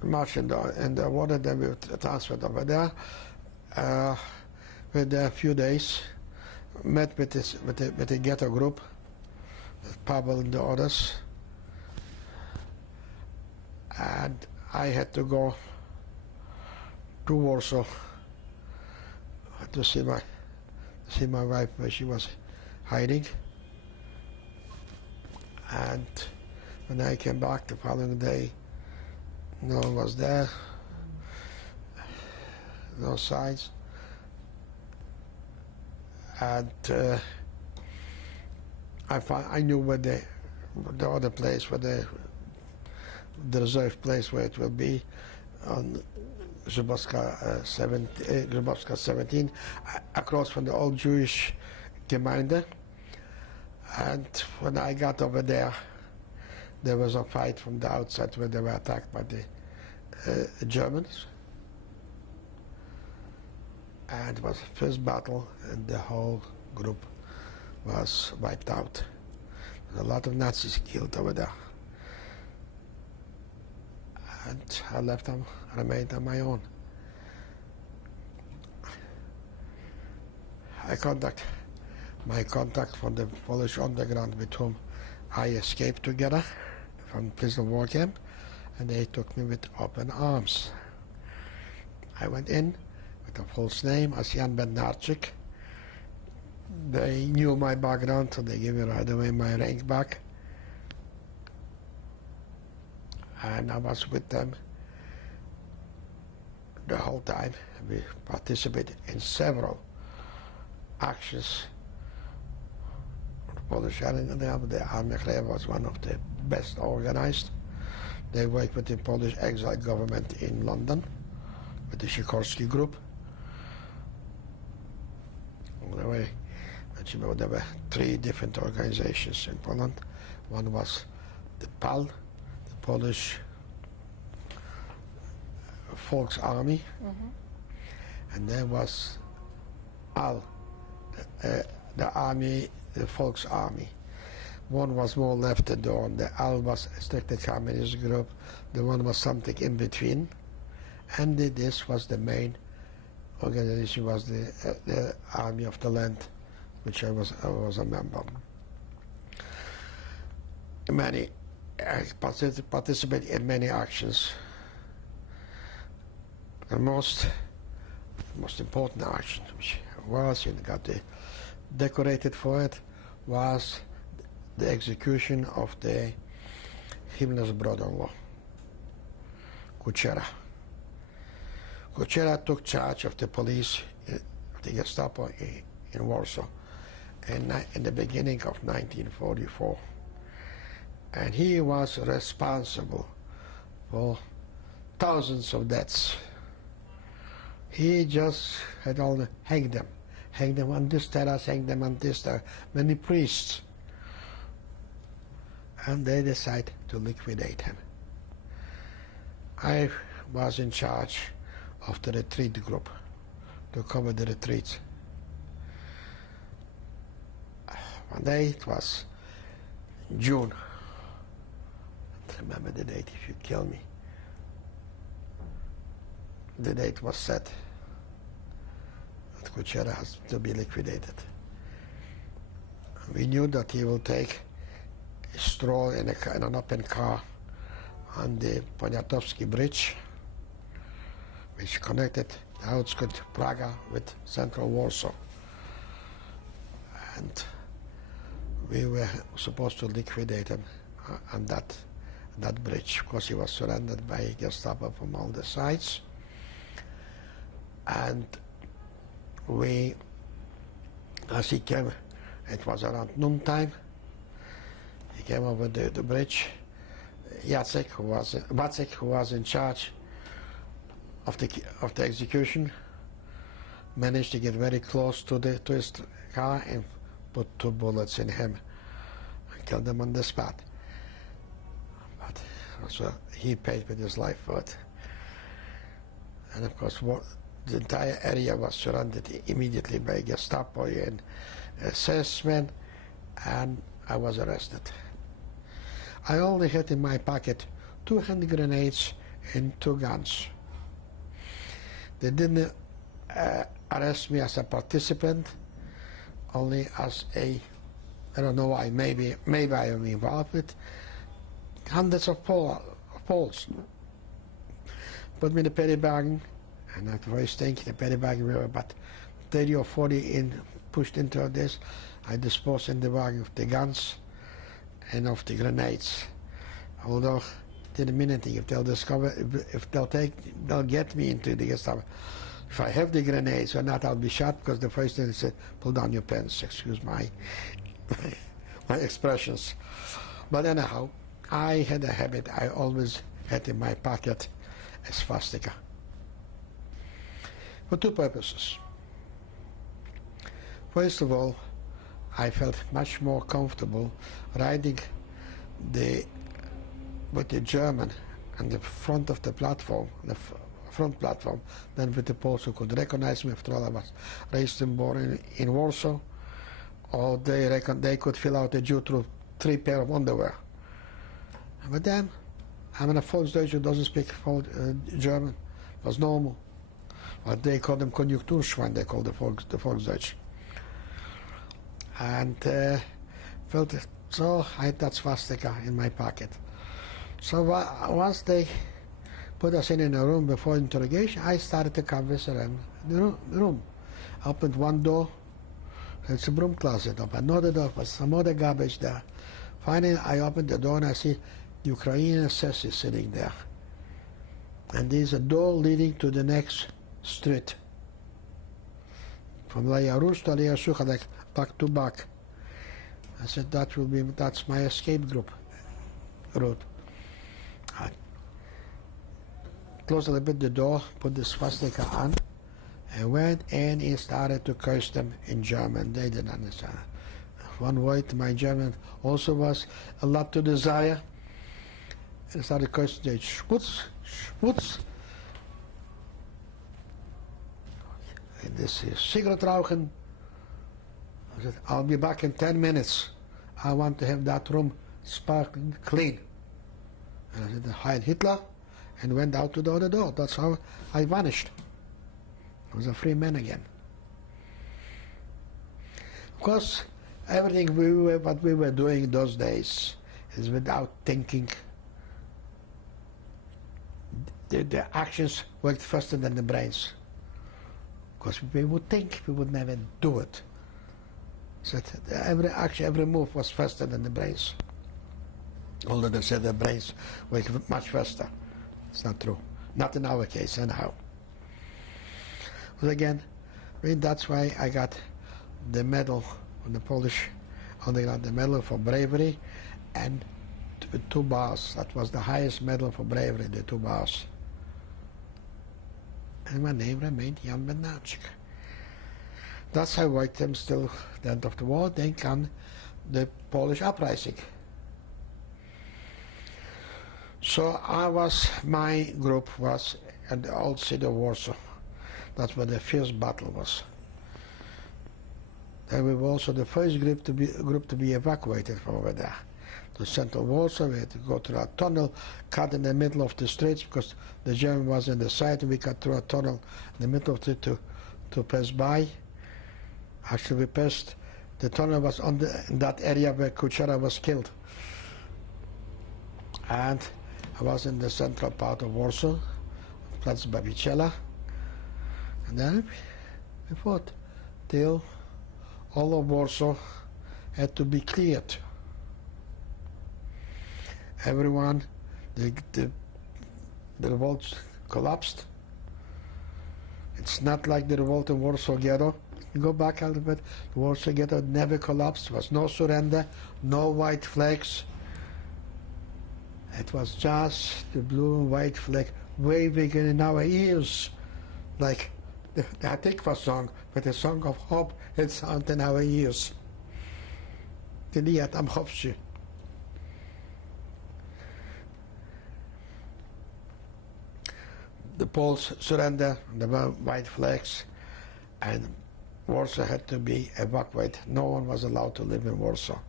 marched in the water, then we were transferred over there. With a few days, met with the ghetto group, with Pavel and the others, and I had to go to Warsaw to see my wife where she was hiding. And when I came back the following day, no one was there, no signs. And I knew where the other place, where the reserve place where it will be, on Zubowska 17, across from the old Jewish Gemeinde. And when I got over there was a fight from the outside where they were attacked by the Germans. And it was the first battle, and the whole group was wiped out. A lot of Nazis killed over there. And I remained on my own. My contact from the Polish underground with whom I escaped together from prison war camp, and they took me with open arms. I went in with a false name as Jan Bednarczyk. They knew my background, so they gave me right away my rank back. And I was with them the whole time. We participated in several actions. The Polish Army, the Army was one of the best organized. They worked with the Polish exile government in London, with the Sikorski group. There were 3 different organizations in Poland. One was the PAL, the Polish Folks Army, and there was AL, the army, the Folks Army. One was more left on. The AL was a strictly communist group. The one was something in between, and this was the main organization, was the Army of the Land, which I was a member. I participated in many actions. The most important action, which was, and got decorated for it, was the execution of the Himmler's brother-in-law, Kuchera. Kuchera took charge of the police, of the Gestapo in Warsaw in the beginning of 1944. And he was responsible for thousands of deaths. He just had all the hang them on this terrace, hang them on this terrace, many priests. And they decided to liquidate him. I was in charge of the retreat group to cover the retreats. One day, it was June. Remember the date if you kill me. The date was set that Kuchera has to be liquidated. We knew that he will take a stroll in an open car on the Poniatowski Bridge, which connected the outskirts of Praga with central Warsaw. And we were supposed to liquidate him on that bridge. Of course, he was surrounded by Gestapo from all the sides. And as he came, it was around noontime, he came over the bridge. Wacek, who was in charge of the execution, managed to get very close to his car and put 2 bullets in him and killed him on the spot. But also he paid with his life for it. And of course, the entire area was surrounded immediately by Gestapo and SS men, and I was arrested. I only had in my pocket 2 hand grenades and 2 guns. They didn't arrest me as a participant, only as I don't know why, maybe I am involved with hundreds of Poles. Put me in a penny bag And at first think the penny wagon, we were about 30 or 40 pushed into this. I disposed in the wagon of the guns and of the grenades. Although didn't mean anything. If they'll discover, if they'll get me into the Gestapo. If I have the grenades or not, I'll be shot, because the first thing they said, pull down your pants, excuse my expressions. But anyhow, I had a habit, I always had in my pocket a swastika. For two purposes. First of all, I felt much more comfortable riding with the German on the front of the platform, front platform, than with the Poles who could recognize me. After all, I was raised and born in Warsaw, or they could fill out a Jew through 3 pair of underwear. But then, I'm in a Volksdeutsch who doesn't speak German. It was normal. But they call them Konjunkturschwein, they call the Volksdeutsch. And felt it. So I had that swastika in my pocket. So once they put us in a room before interrogation, I started to canvass around the room. I opened one door, it's a broom closet. Opened another door, was some other garbage there. Finally, I opened the door and I see the Ukrainian SS sitting there. And there's a door leading to the next street. From Leia Rus to Leia Suchadek, back to back. I said, that's my escape route. I closed a little bit the door, put the swastika on, and went in and started to curse them in German. They didn't understand. One word, my German also was a lot to desire. And I started cursing, they schmutz, schmutz. And this is cigarette rauchen. I said, I'll be back in 10 minutes. I want to have that room sparkling clean. And I said, Heil Hitler, and went out to the other door. That's how I vanished. I was a free man again. Of course, everything what we were doing those days is without thinking. The actions worked faster than the brains. Because we would think, we would never do it. So every action, every move was faster than the brains. Although they said the brains work much faster. It's not true. Not in our case, anyhow. But again, that's why I got the medal on the Polish, only got the medal for bravery and 2 bars. That was the highest medal for bravery, the 2 bars. And my name remained Jan Bednarczyk. That's how I worked him still the end of the war. Then came the Polish uprising. So my group was at the old city of Warsaw. That's where the first battle was. Then we were also the first group to be evacuated from over there. To central Warsaw, we had to go through a tunnel, cut in the middle of the streets, because the German was in the side, and we cut through a tunnel in the middle of the street to pass by. Actually, we passed, the tunnel was in that area where Kuchera was killed. And I was in the central part of Warsaw, Plac Babicella. And then we fought till all of Warsaw had to be cleared. Everyone, the revolt collapsed. It's not like the revolt in Warsaw Ghetto. You go back a little bit, the Warsaw Ghetto never collapsed. There was no surrender, no white flags. It was just the blue and white flag waving in our ears, like the Hatikva song, but a song of hope, it sounded in our ears. The Liat Am Chopsje. The Poles surrendered, there were white flags, and Warsaw had to be evacuated. No one was allowed to live in Warsaw.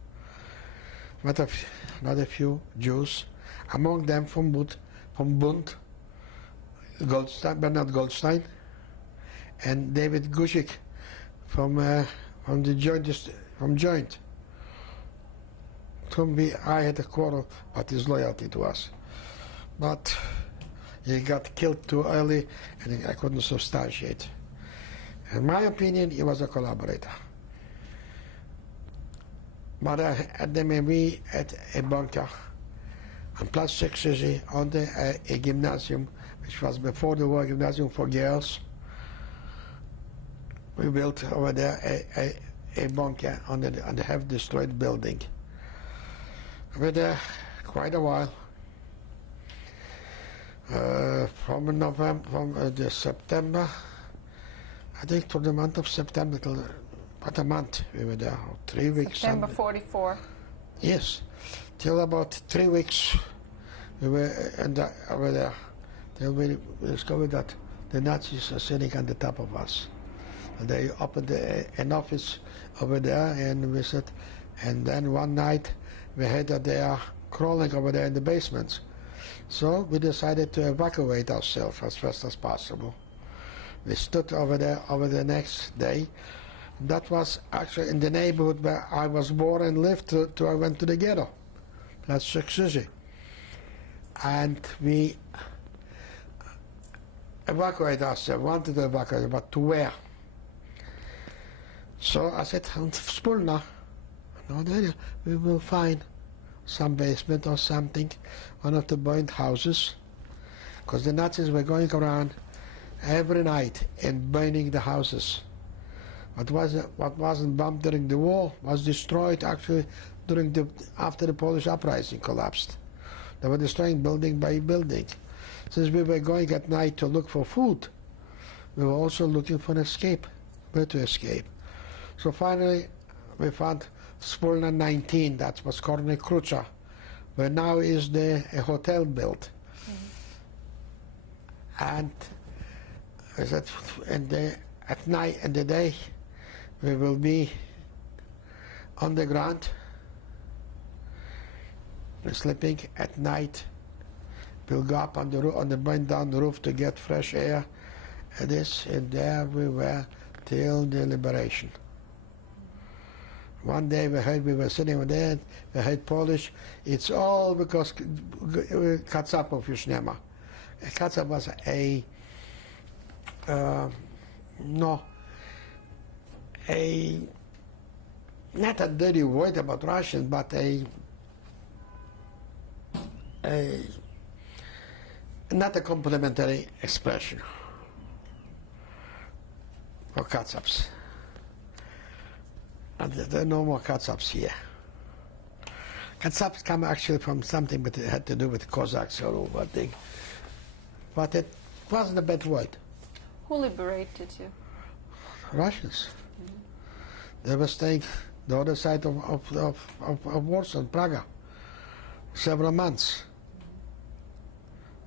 Not a few Jews, among them from Bund, Bernard Goldstein, and David Guzik from Joint. I had a quarrel about his loyalty to us. But he got killed too early, and I couldn't substantiate. In my opinion, he was a collaborator. But at the we at a bunker on Place 6 on a gymnasium, which was before the war gymnasium for girls. We built over there a bunker on the half-destroyed building. We were there quite a while. From November, from the September, I think to the month of September, till about a month we were there, 3 weeks. September 44. Yes, till about 3 weeks we were over there. Till we discovered that the Nazis are sitting on the top of us. And they opened an office over there, and we said, and then one night we heard that they are crawling over there in the basements. So we decided to evacuate ourselves as fast as possible. We stood over there over the next day. That was actually in the neighborhood where I was born and lived till I went to the ghetto. That's Successi. And we evacuated ourselves, wanted to evacuate, but to where? So I said, Spulna, we will find some basement or something, one of the burnt houses, because the Nazis were going around every night and burning the houses. What wasn't bombed during the war was destroyed actually after the Polish uprising collapsed. They were destroying building by building. Since we were going at night to look for food, we were also looking for an escape, where to escape. So finally, we found Spolna 19, that was Korny Krucha, where now is a hotel built. And I said, at night and the day, we will be on the ground, sleeping at night. We'll go up on the roof, on the burned down roof to get fresh air. And there we were till the liberation. One day we were sitting there, we heard Polish. It's all because Kacapów już nie ma. Kacap was not a dirty word about Russians, but not a complimentary expression for Kacaps. And there are no more Kacaps here. Kacaps come actually from something that had to do with Cossacks or what thing. But it wasn't a bad word. Who liberated you? Russians. They were staying the other side of Warsaw, Praga, several months.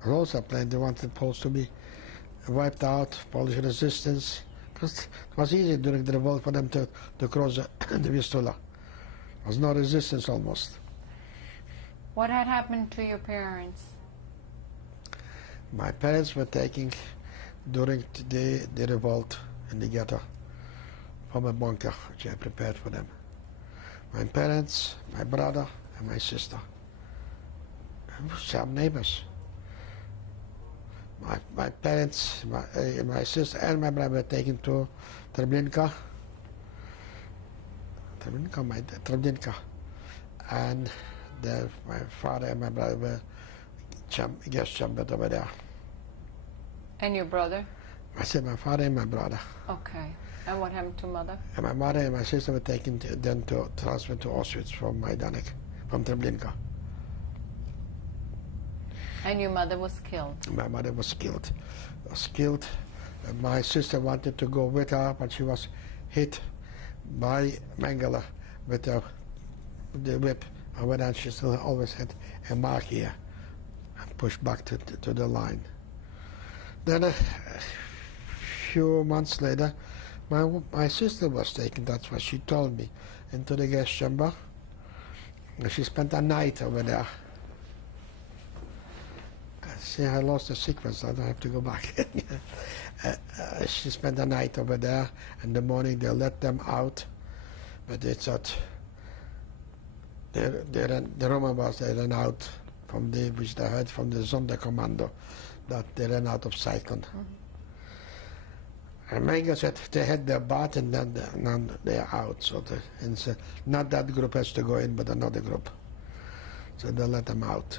Also planned they wanted Poles to be wiped out, Polish resistance, because it was easy during the revolt for them to cross the Vistula. There was no resistance almost. What had happened to your parents? My parents were taken during the revolt in the ghetto from a bunker which I prepared for them. My parents, my brother, and my sister. Some neighbors. My parents, my sister, and my brother were taken to Treblinka. Treblinka. And my father and my brother were guest chambered over there. And your brother? I said my father and my brother. Okay. And what happened to mother? And my mother and my sister were taken then to transfer to Auschwitz from Majdanek, from Treblinka. And your mother was killed? My mother was killed. My sister wanted to go with her, but she was hit by Mengele with the whip. And then she still always had a mark here and pushed back to the line. Then a few months later, my sister was taken, that's what she told me, into the gas chamber. She spent a night over there. See, I lost the sequence, I don't have to go back. She spent the night over there. In the morning they let them out, but they thought the rumor was they ran out from which they heard from the Sonderkommando. that they ran out of cycling. And Menga said they had their bath and then they're out. So and said, not that group has to go in, but another group. So they let them out.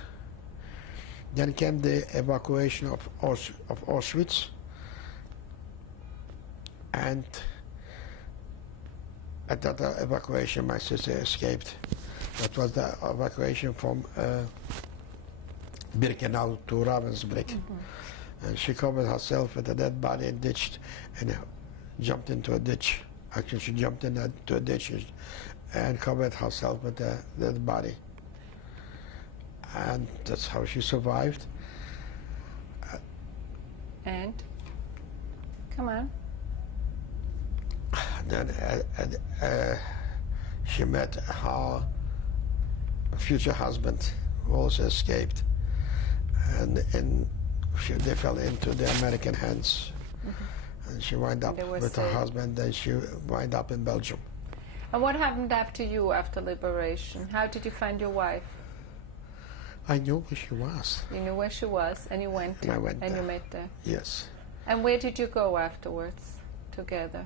Then came the evacuation of Auschwitz. And at that evacuation, my sister escaped. That was the evacuation from Birkenau to Ravensbrück. And she covered herself with a dead body and ditched and jumped into a ditch. Actually, she jumped into a ditch and covered herself with a dead body. And that's how she survived. And? Come on. Then she met her future husband, who also escaped. And they fell into the American hands. And she wound up with her husband, and she wound up in Belgium. And what happened after you, after liberation? How did you find your wife? I knew where she was. You knew where she was, and you went. And I went and there. you met there. Yes. And where did you go afterwards, together?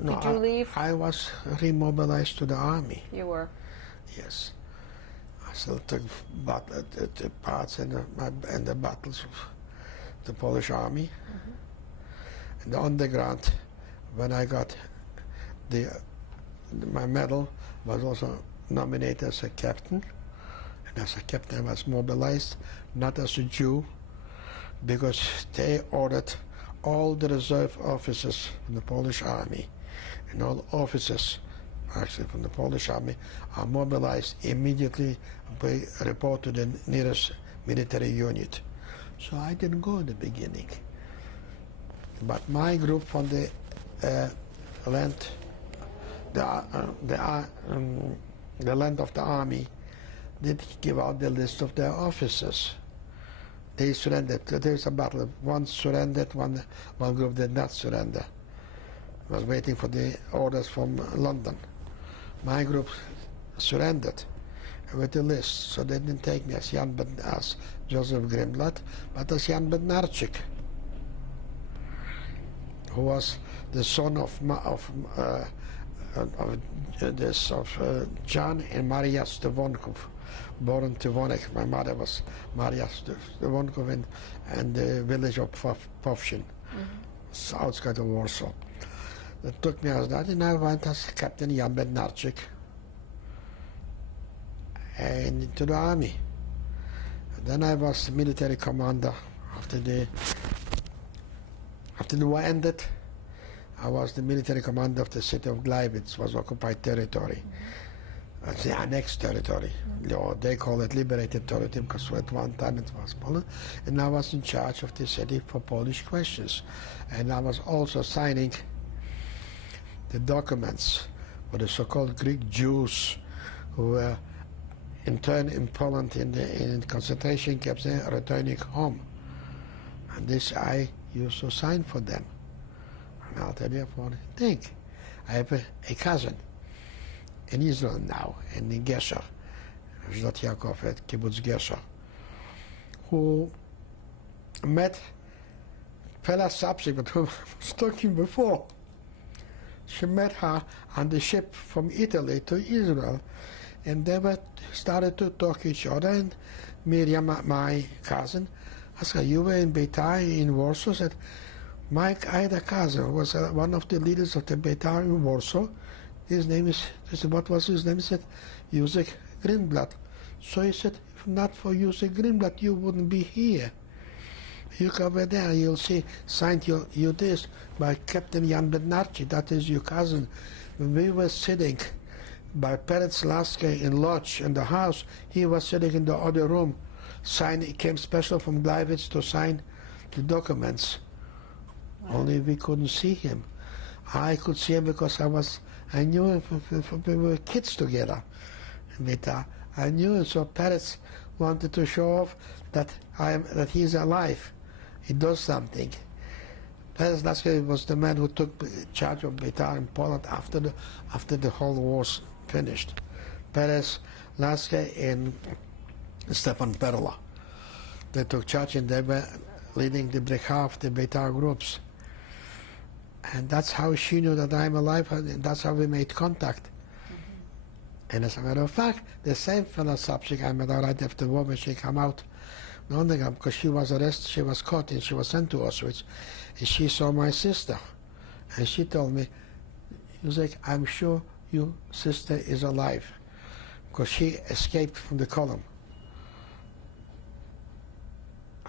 No, did you leave? I was remobilized to the army. You were. Yes. I still took the parts in the battles of the Polish army. And on the ground, when I got my medal, was also nominated as a captain. And as a captain, I was mobilized, not as a Jew, because they ordered all the reserve officers from the Polish army and all officers actually from the Polish army are mobilized immediately, report to the nearest military unit. So I didn't go in the beginning. But my group from the land, the land of the army, did give out the list of their officers. They surrendered. There's a battle. One surrendered, one group did not surrender. Was waiting for the orders from London. My group surrendered with the list, so they didn't take me as as Joseph Greenblatt, but as Jan Bednarczyk, who was the son of John and Maria Stevonkov, born Stevonek. My mother was Maria Stevonkov in the village of Powszyn, outskirts of Warsaw. They took me as that, and I went as Captain Jan Bednarczyk and into the army. And then I was military commander after the war ended. I was the military commander of the city of Gleiwitz, was occupied territory. It's the annexed territory. Or they call it liberated territory because at one time it was Poland. And I was in charge of the city for Polish questions. And I was also signing the documents for the so-called Greek Jews who were interned in Poland in concentration camps and returning home. And this I used to sign for them. And I'll tell you one thing. I have a cousin in Israel now, and in Gesher, Zlot Yaakov at Kibbutz Gesher, who met Pella Sapsik, with whom I was talking before. She met her on the ship from Italy to Israel, and they started to talk to each other. And Miriam, my cousin, asked her, "You were in Beitar in Warsaw?" Said, I had a cousin who was one of the leaders of the Beitar in Warsaw. His name is, I said, what was his name? He said, Józef Greenblatt. So he said, if not for Józef Greenblatt, you wouldn't be here. You go over there, you'll see, signed you this by Captain Jan Bednarczyk, that is your cousin. When we were sitting by Peretz Laske in Lodz in the house, he was sitting in the other room. He came special from Gleiwitz to sign the documents. Wow. Only we couldn't see him. I could see him because I knew him, we were kids together. I knew him, so Peretz wanted to show off that he's alive. He does something. Peretz Laske was the man who took charge of Beitar in Poland after the whole war finished. Peretz Laske and Stefan Perla. They took charge, and they were leading the Brigade, the Beitar groups. And that's how she knew that I'm alive, and that's how we made contact. And as a matter of fact, the same fellow subject I met her right after the war when she came out in underground, because she was arrested, she was caught, and she was sent to Auschwitz. And she saw my sister. And she told me, she was like, I'm sure your sister is alive, because she escaped from the column.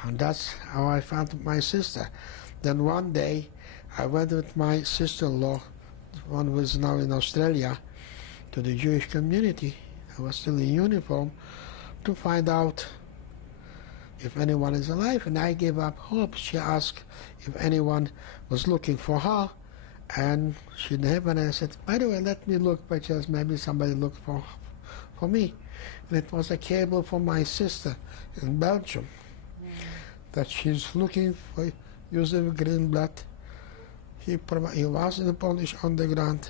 And that's how I found my sister. Then one day, I went with my sister-in-law, one who is now in Australia, to the Jewish community. I was still in uniform, to find out if anyone is alive, and I gave up hope. She asked if anyone was looking for her, and she never. And I said, by the way, let me look by chance, maybe somebody looked for me. And it was a cable from my sister in Belgium that she's looking for Joseph Greenblatt. He was in the Polish underground,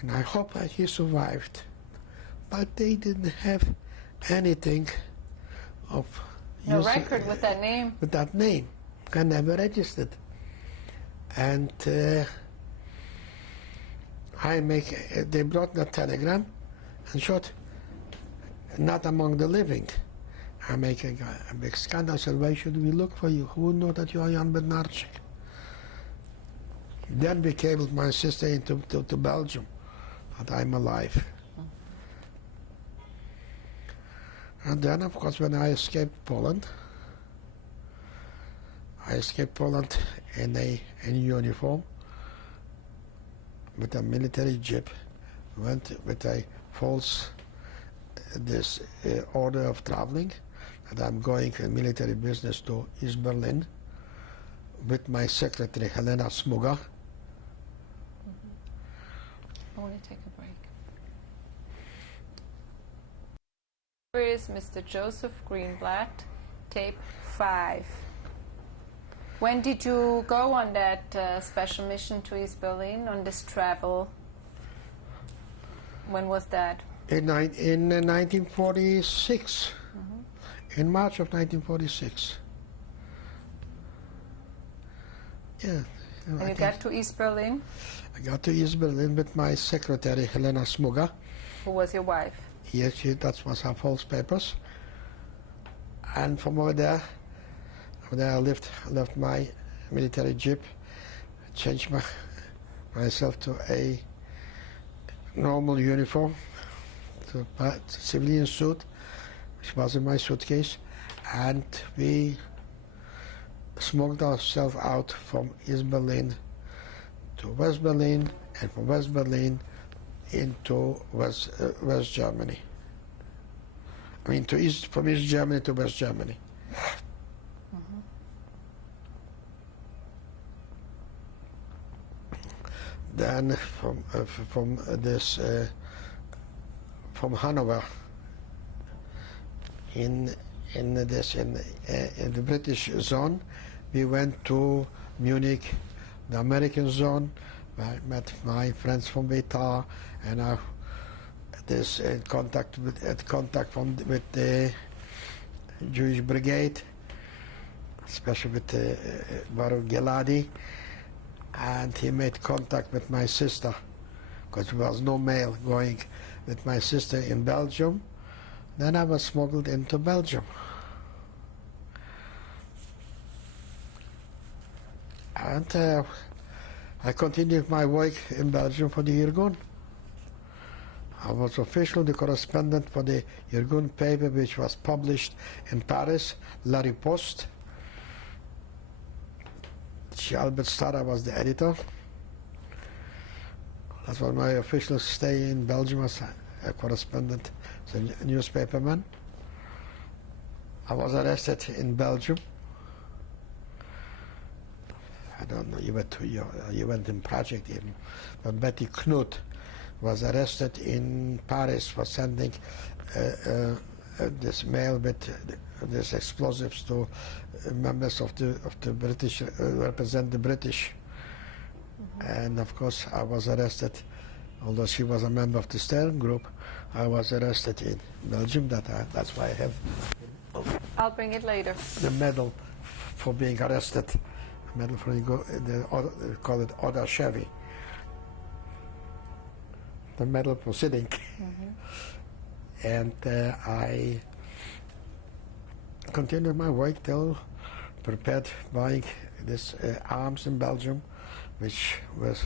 and I hope that he survived. But they didn't have anything of No record with that name. With that name, I never registered. And they brought the telegram and shot, not among the living. I make a big scandal. I said, why should we look for you? Who would know that you are Jan Bednarczyk? Then we cabled my sister into to Belgium, that I'm alive. And then, of course, when I escaped Poland in uniform with a military jeep, went with a false order of traveling, that I'm going in military business to East Berlin with my secretary Helena Smuga. I want to take a break. Here is Mr. Joseph Greenblatt, tape 5. When did you go on that special mission to East Berlin, on this travel? When was that? In 1946, in March of 1946. Yeah. And you got to East Berlin? I got to East Berlin with my secretary, Helena Smuga. Who was your wife? Yes, that was her false papers. And from over there I left my military jeep, changed myself to a normal uniform, to a civilian suit, which was in my suitcase, and we smoked ourselves out from East Berlin to West Berlin, and from West Berlin into West Germany. I mean, from East Germany to West Germany. Then from Hanover in the British zone, we went to Munich, the American zone. I met my friends from Beitar, and I had contact with the Jewish Brigade, especially with Baruch Giladi, and he made contact with my sister, because there was no mail going with my sister in Belgium. Then I was smuggled into Belgium. And I continued my work in Belgium for the Irgun. I was officially the correspondent for the Irgun paper, which was published in Paris, La Riposte. Albert Starra was the editor. That was my official stay in Belgium as a correspondent, as a newspaperman. I was arrested in Belgium. I don't know, you went in project even. But Betty Knut was arrested in Paris for sending this mail with these explosives to members of the British, represent the British. And of course I was arrested, although she was a member of the Stern Group, I was arrested in Belgium. That's why I have I'll bring it later. the medal for being arrested. Medal for they call it Oda Chevy. The medal for sitting. And I continued my work till prepared buying this arms in Belgium, which was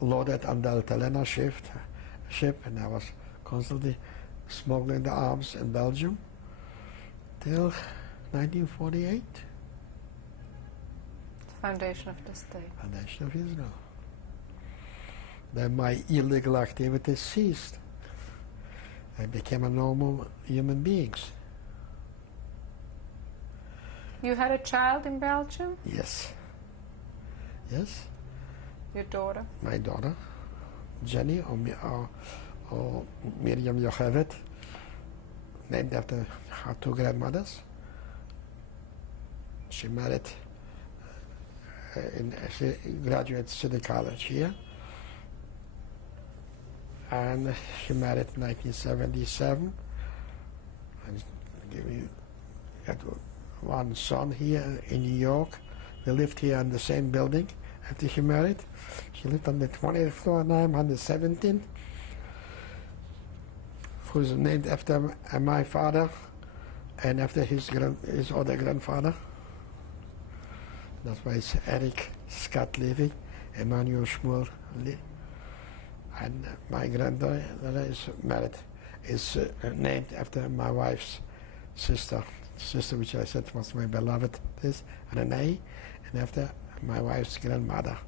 loaded on the Altalena ship, and I was constantly smuggling the arms in Belgium till 1948. Foundation of the state. Foundation of Israel. Then my illegal activities ceased. I became a normal human being. You had a child in Belgium? Yes. Yes. Your daughter? My daughter, Jenny, or Miriam Yocheved, named after her two grandmothers. She married, she graduated City College here. And she married in 1977. And had one son here in New York. They lived here in the same building after she married. She lived on the 20th floor and I'm on the 17th. Who's named after my father and after his other grandfather. That's why it's Eric Scott Levy, Emmanuel Shmuel Levy. And my granddaughter is named after my wife's sister, which I said was my beloved, this Renee, and after my wife's grandmother,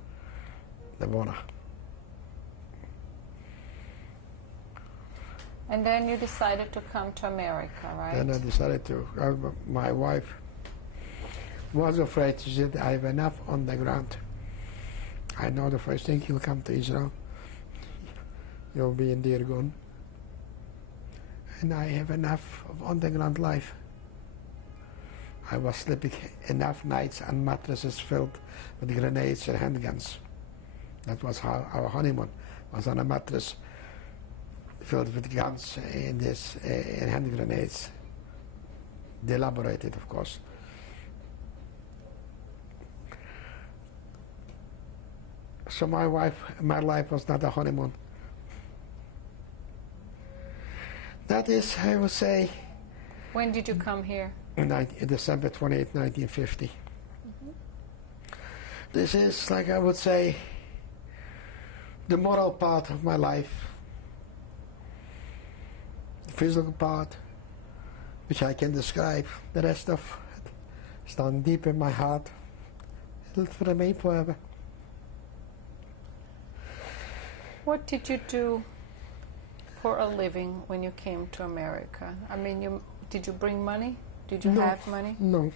Deborah. And then you decided to come to America, right? Then I decided to. My wife was afraid. She said, I have enough on the ground. I know the first thing you'll come to Israel. You'll be in Dirgun. And I have enough of on-the-ground life. I was sleeping enough nights on mattresses filled with grenades and handguns. That was how our honeymoon was, on a mattress filled with guns and hand grenades. Elaborated, of course. So my life was not a honeymoon. That is, I would say... When did you come here? December 28, 1950. This is, like I would say, the moral part of my life. The physical part, which I can describe. The rest of it is down deep in my heart. It'll remain forever. What did you do for a living when you came to America? I mean, did you bring money? Did you have money? No.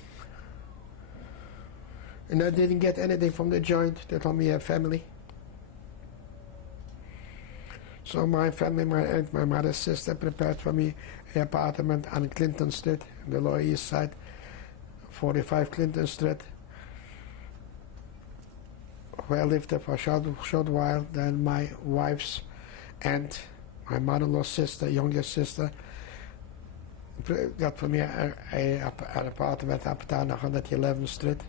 And I didn't get anything from the joint. They told me I have family. So my family, my aunt, my mother's sister prepared for me an apartment on Clinton Street, the Lower East Side, 45 Clinton Street, where I lived there for a short while. Then my wife's aunt, my mother-in-law's sister, youngest sister, got for me an apartment up down 111th Street.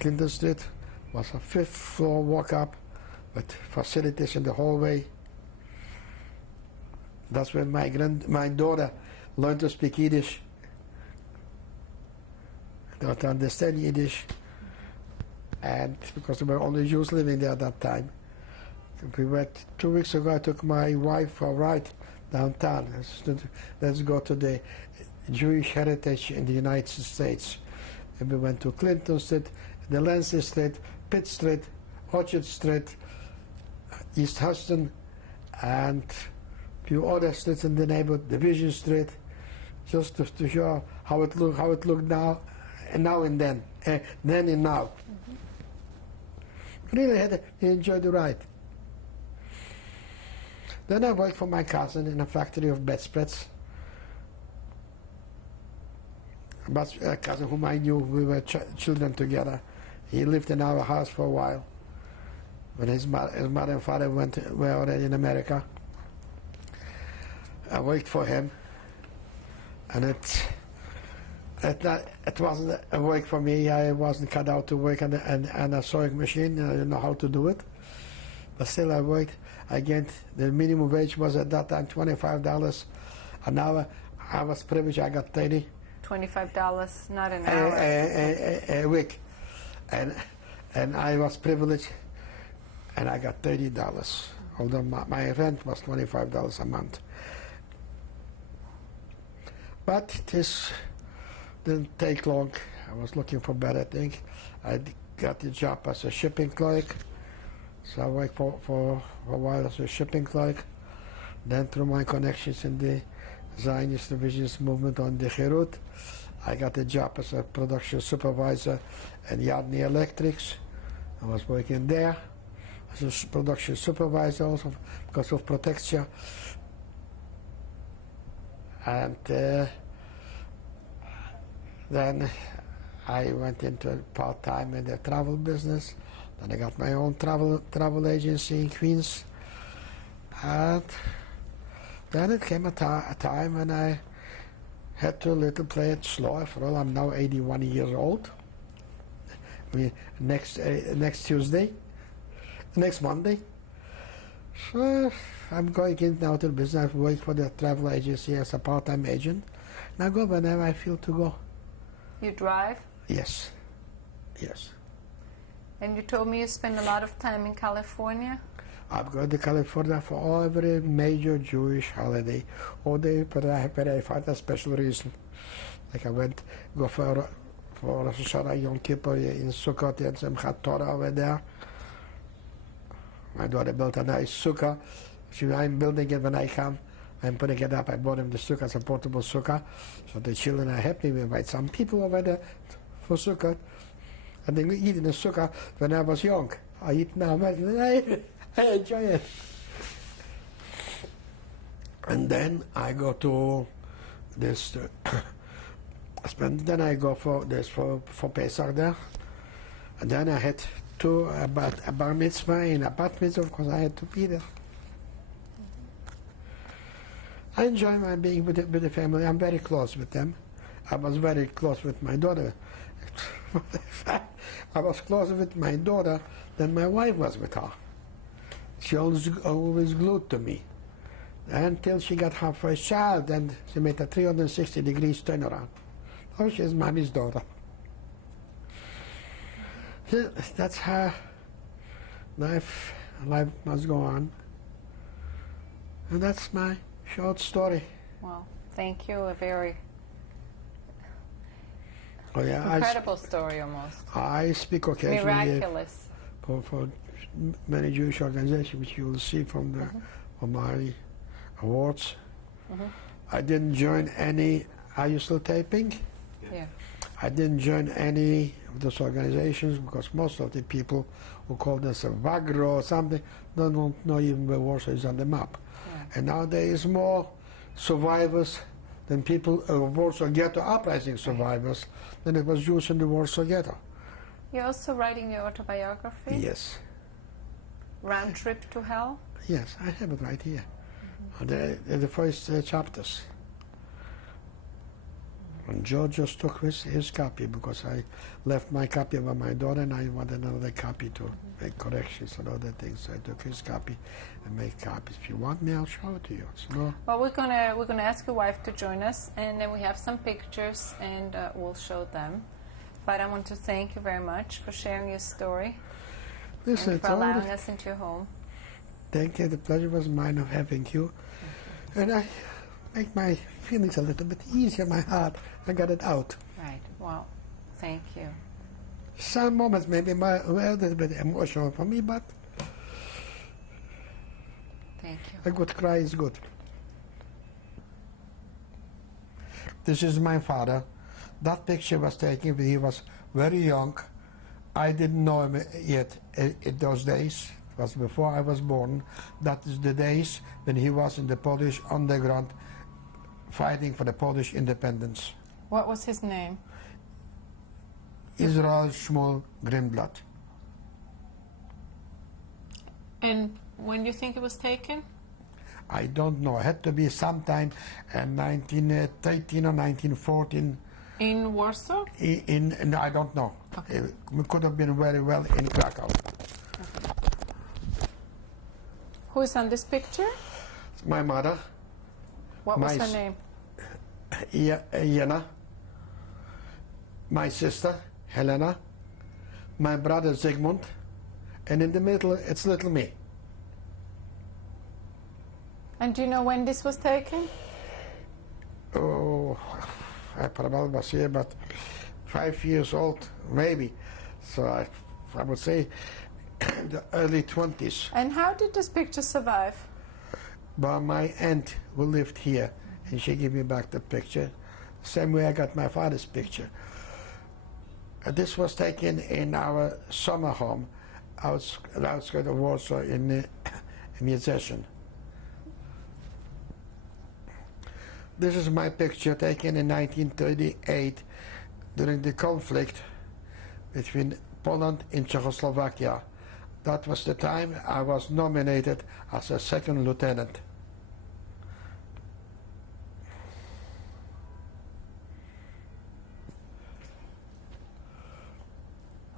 Clinton Street was a 5th floor walk up with facilities in the hallway. That's when my daughter learned to speak Yiddish. Got to understand Yiddish. And because there were only Jews living there at that time. We went 2 weeks ago. I took my wife for a ride downtown. Let's go to the Jewish heritage in the United States. And we went to Clinton Street, Delancey Street, Pitt Street, Orchard Street, East Hudson, and a few other streets in the neighborhood, Division Street, just to show how it looked now and then and now. Really had to enjoy the ride. Then I worked for my cousin in a factory of bedspreads. But a cousin whom I knew, we were children together. He lived in our house for a while. When his mother and father were already in America. I worked for him. and it wasn't a work for me. I wasn't cut out to work on a sewing machine. I didn't know how to do it. But still I worked. Again, the minimum wage was at that time $25 an hour. I was privileged. I got 30 $25, not an hour. a week. And I was privileged, and I got $30. Although my rent was $25 a month. But this didn't take long. I was looking for better things. I got the job as a shipping clerk. So I worked for a while as a shipping clerk. Then through my connections in the Zionist revisionist movement on the Herut, I got a job as a production supervisor at Yardney Electrics. I was working there as a production supervisor also because of protection. And then I went into part-time in the travel business. Then I got my own travel agency in Queens. And then it came a time when I had to little play it slow. After all, I'm now 81 years old. Next Monday. So I'm going in now to the business. I work for the travel agency as a part-time agent. And I go whenever I feel to go. You drive? Yes. Yes. And you told me you spend a lot of time in California? I've gone to California for every major Jewish holiday. But I find a special reason. Like I go for Rosh Hashanah, Yom Kippur in Sukkot and Simchat Torah over there. My daughter built a nice sukkah. I'm building it when I come. I'm putting it up. I bought him the sukkah, it's a portable sukkah. So the children are happy. We invite some people over there for Sukkot. And they eat in the sukkah when I was young. I eat now, I enjoy it. And then I go to this, then I go for this for Pesach there. And then I had a bar mitzvah and a bat mitzvah because I had to be there. I enjoy my being with the family. I'm very close with them. I was very close with my daughter. I was closer with my daughter than my wife was with her. She always glued to me. Until she got her first child, and she made a 360 degrees turnaround. Oh, she's mommy's daughter. That's how life must go on. And that's my short story. Well, thank you. A very incredible story almost. I speak occasionally miraculous. For many Jewish organizations, which you will see from my awards. I didn't join any. Are you still taping? Yeah. I didn't join any of those organizations because most of the people who call themselves Vagro or something don't know even where Warsaw is on the map. Yeah. And now there is more survivors than people of Warsaw Ghetto uprising survivors than it was Jews in the Warsaw Ghetto. You're also writing your autobiography? Yes. Round Trip to Hell? Yes, I have it right here. The first chapters. And Joe just took his copy because I left my copy with my daughter and I wanted another copy to make corrections and other things. So I took his copy and made copies. If you want me, I'll show it to you. Well, we're gonna ask your wife to join us, and then we have some pictures, and we'll show them. But I want to thank you very much for sharing your story and for allowing us into your home. Thank you. The pleasure was mine of having you. And I make my feelings a little bit easier in my heart. I got it out. Right. Well, thank you. Some moments maybe a little bit emotional for me, but thank you. A good cry is good. This is my father. That picture was taken when he was very young. I didn't know him yet in those days. It was before I was born. That is the days when he was in the Polish underground fighting for the Polish independence. What was his name? Israel Shmuel Greenblatt. And when do you think it was taken? I don't know. It had to be sometime in 1913 or 1914. In Warsaw? No, I don't know. Okay. It could have been very well in Krakow. Who is on this picture? My mother, What was her name? Jana, my sister, Helena, my brother, Zygmunt, and in the middle, it's little me. And do you know when this was taken? Oh, I probably was here about 5 years old, maybe. So I would say the early 20s. And how did this picture survive? But my aunt who lived here, and she gave me back the picture. Same way I got my father's picture. This was taken in our summer home, outskirts of Warsaw in Miedzeszyn. This is my picture taken in 1938 during the conflict between Poland and Czechoslovakia. That was the time I was nominated as a second lieutenant.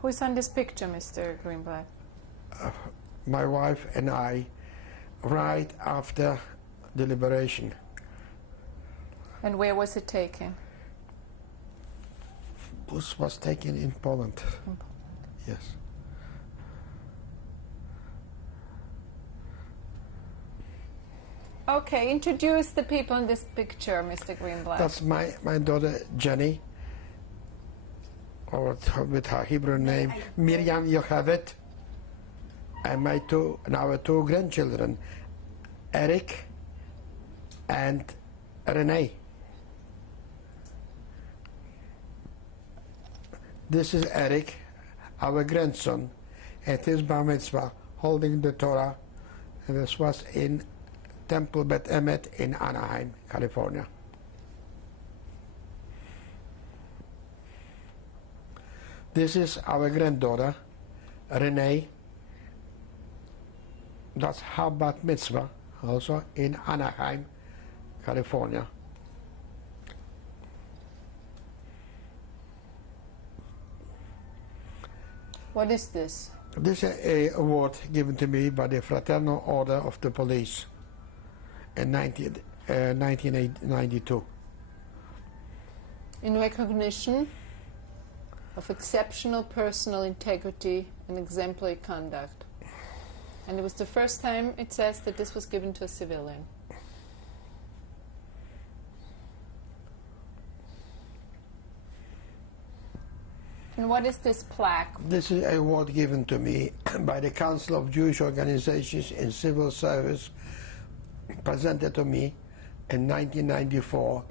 Who is on this picture, Mr. Greenblatt? My wife and I, right after the liberation. And where was it taken? This was taken in Poland. Yes. Okay, introduce the people in this picture, Mr. Greenblatt. That's my daughter Jenny, or with her Hebrew name Miriam Yocheved, and our two grandchildren, Eric and Renee. This is Eric, our grandson, at his bar mitzvah, holding the Torah, and this was in Temple Bet Emet in Anaheim, California. This is our granddaughter, Renee. That's her bat mitzvah, also in Anaheim, California. What is this? This is an award given to me by the Fraternal Order of the Police in 1992. In recognition of exceptional personal integrity and exemplary conduct. And it was the first time, it says, that this was given to a civilian. And what is this plaque? This is an award given to me by the Council of Jewish Organizations in Civil Service, presented to me in 1994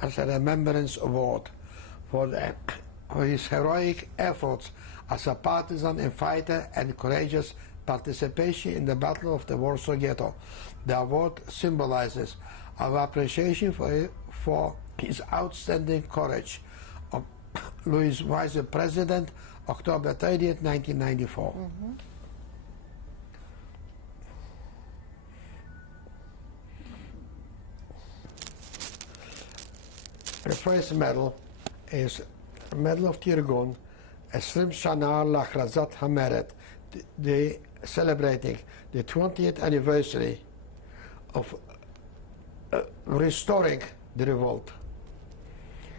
as a Remembrance Award for his heroic efforts as a partisan and fighter and courageous participation in the Battle of the Warsaw Ghetto. The award symbolizes our appreciation for his outstanding courage. Louis Vice President, October 30th, 1994. Mm-hmm. The first medal is a Medal of Tirgun, 20 Shana Lachrazat Hameret, celebrating the 20th anniversary of restoring the revolt.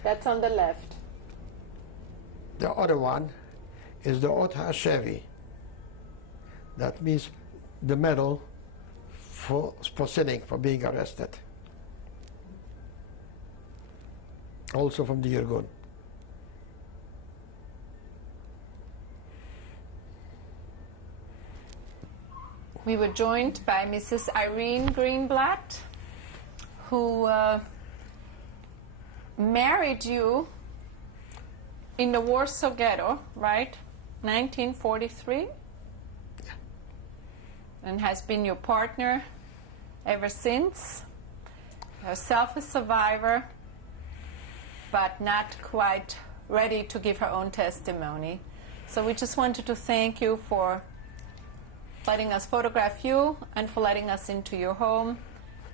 That's on the left. The other one is the Ot HaShevi. That means the medal for sinning, for being arrested. Also from the Irgun. We were joined by Mrs. Irene Greenblatt, who married you in the Warsaw Ghetto, right? 1943? Yeah. And has been your partner ever since. Herself a survivor, but not quite ready to give her own testimony. So we just wanted to thank you for letting us photograph you and for letting us into your home.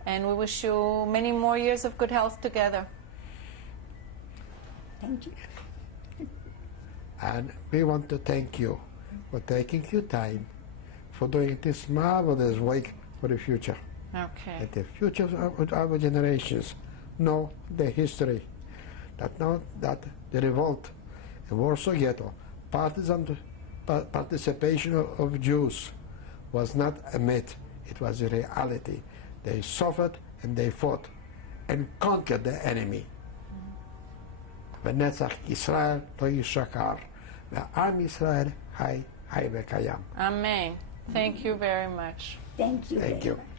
And we wish you many more years of good health together. Thank you. And we want to thank you for taking your time, for doing this marvelous work for the future. Okay. That the future of our generations know the history, that know that the revolt in Warsaw Ghetto, partisan participation of Jews was not a myth, it was a reality. They suffered and they fought and conquered the enemy. ונצח ישראל לא ישקר, ועם ישראל חי וקיים. Amen. Thank you very much. Thank you. Thank very you. much.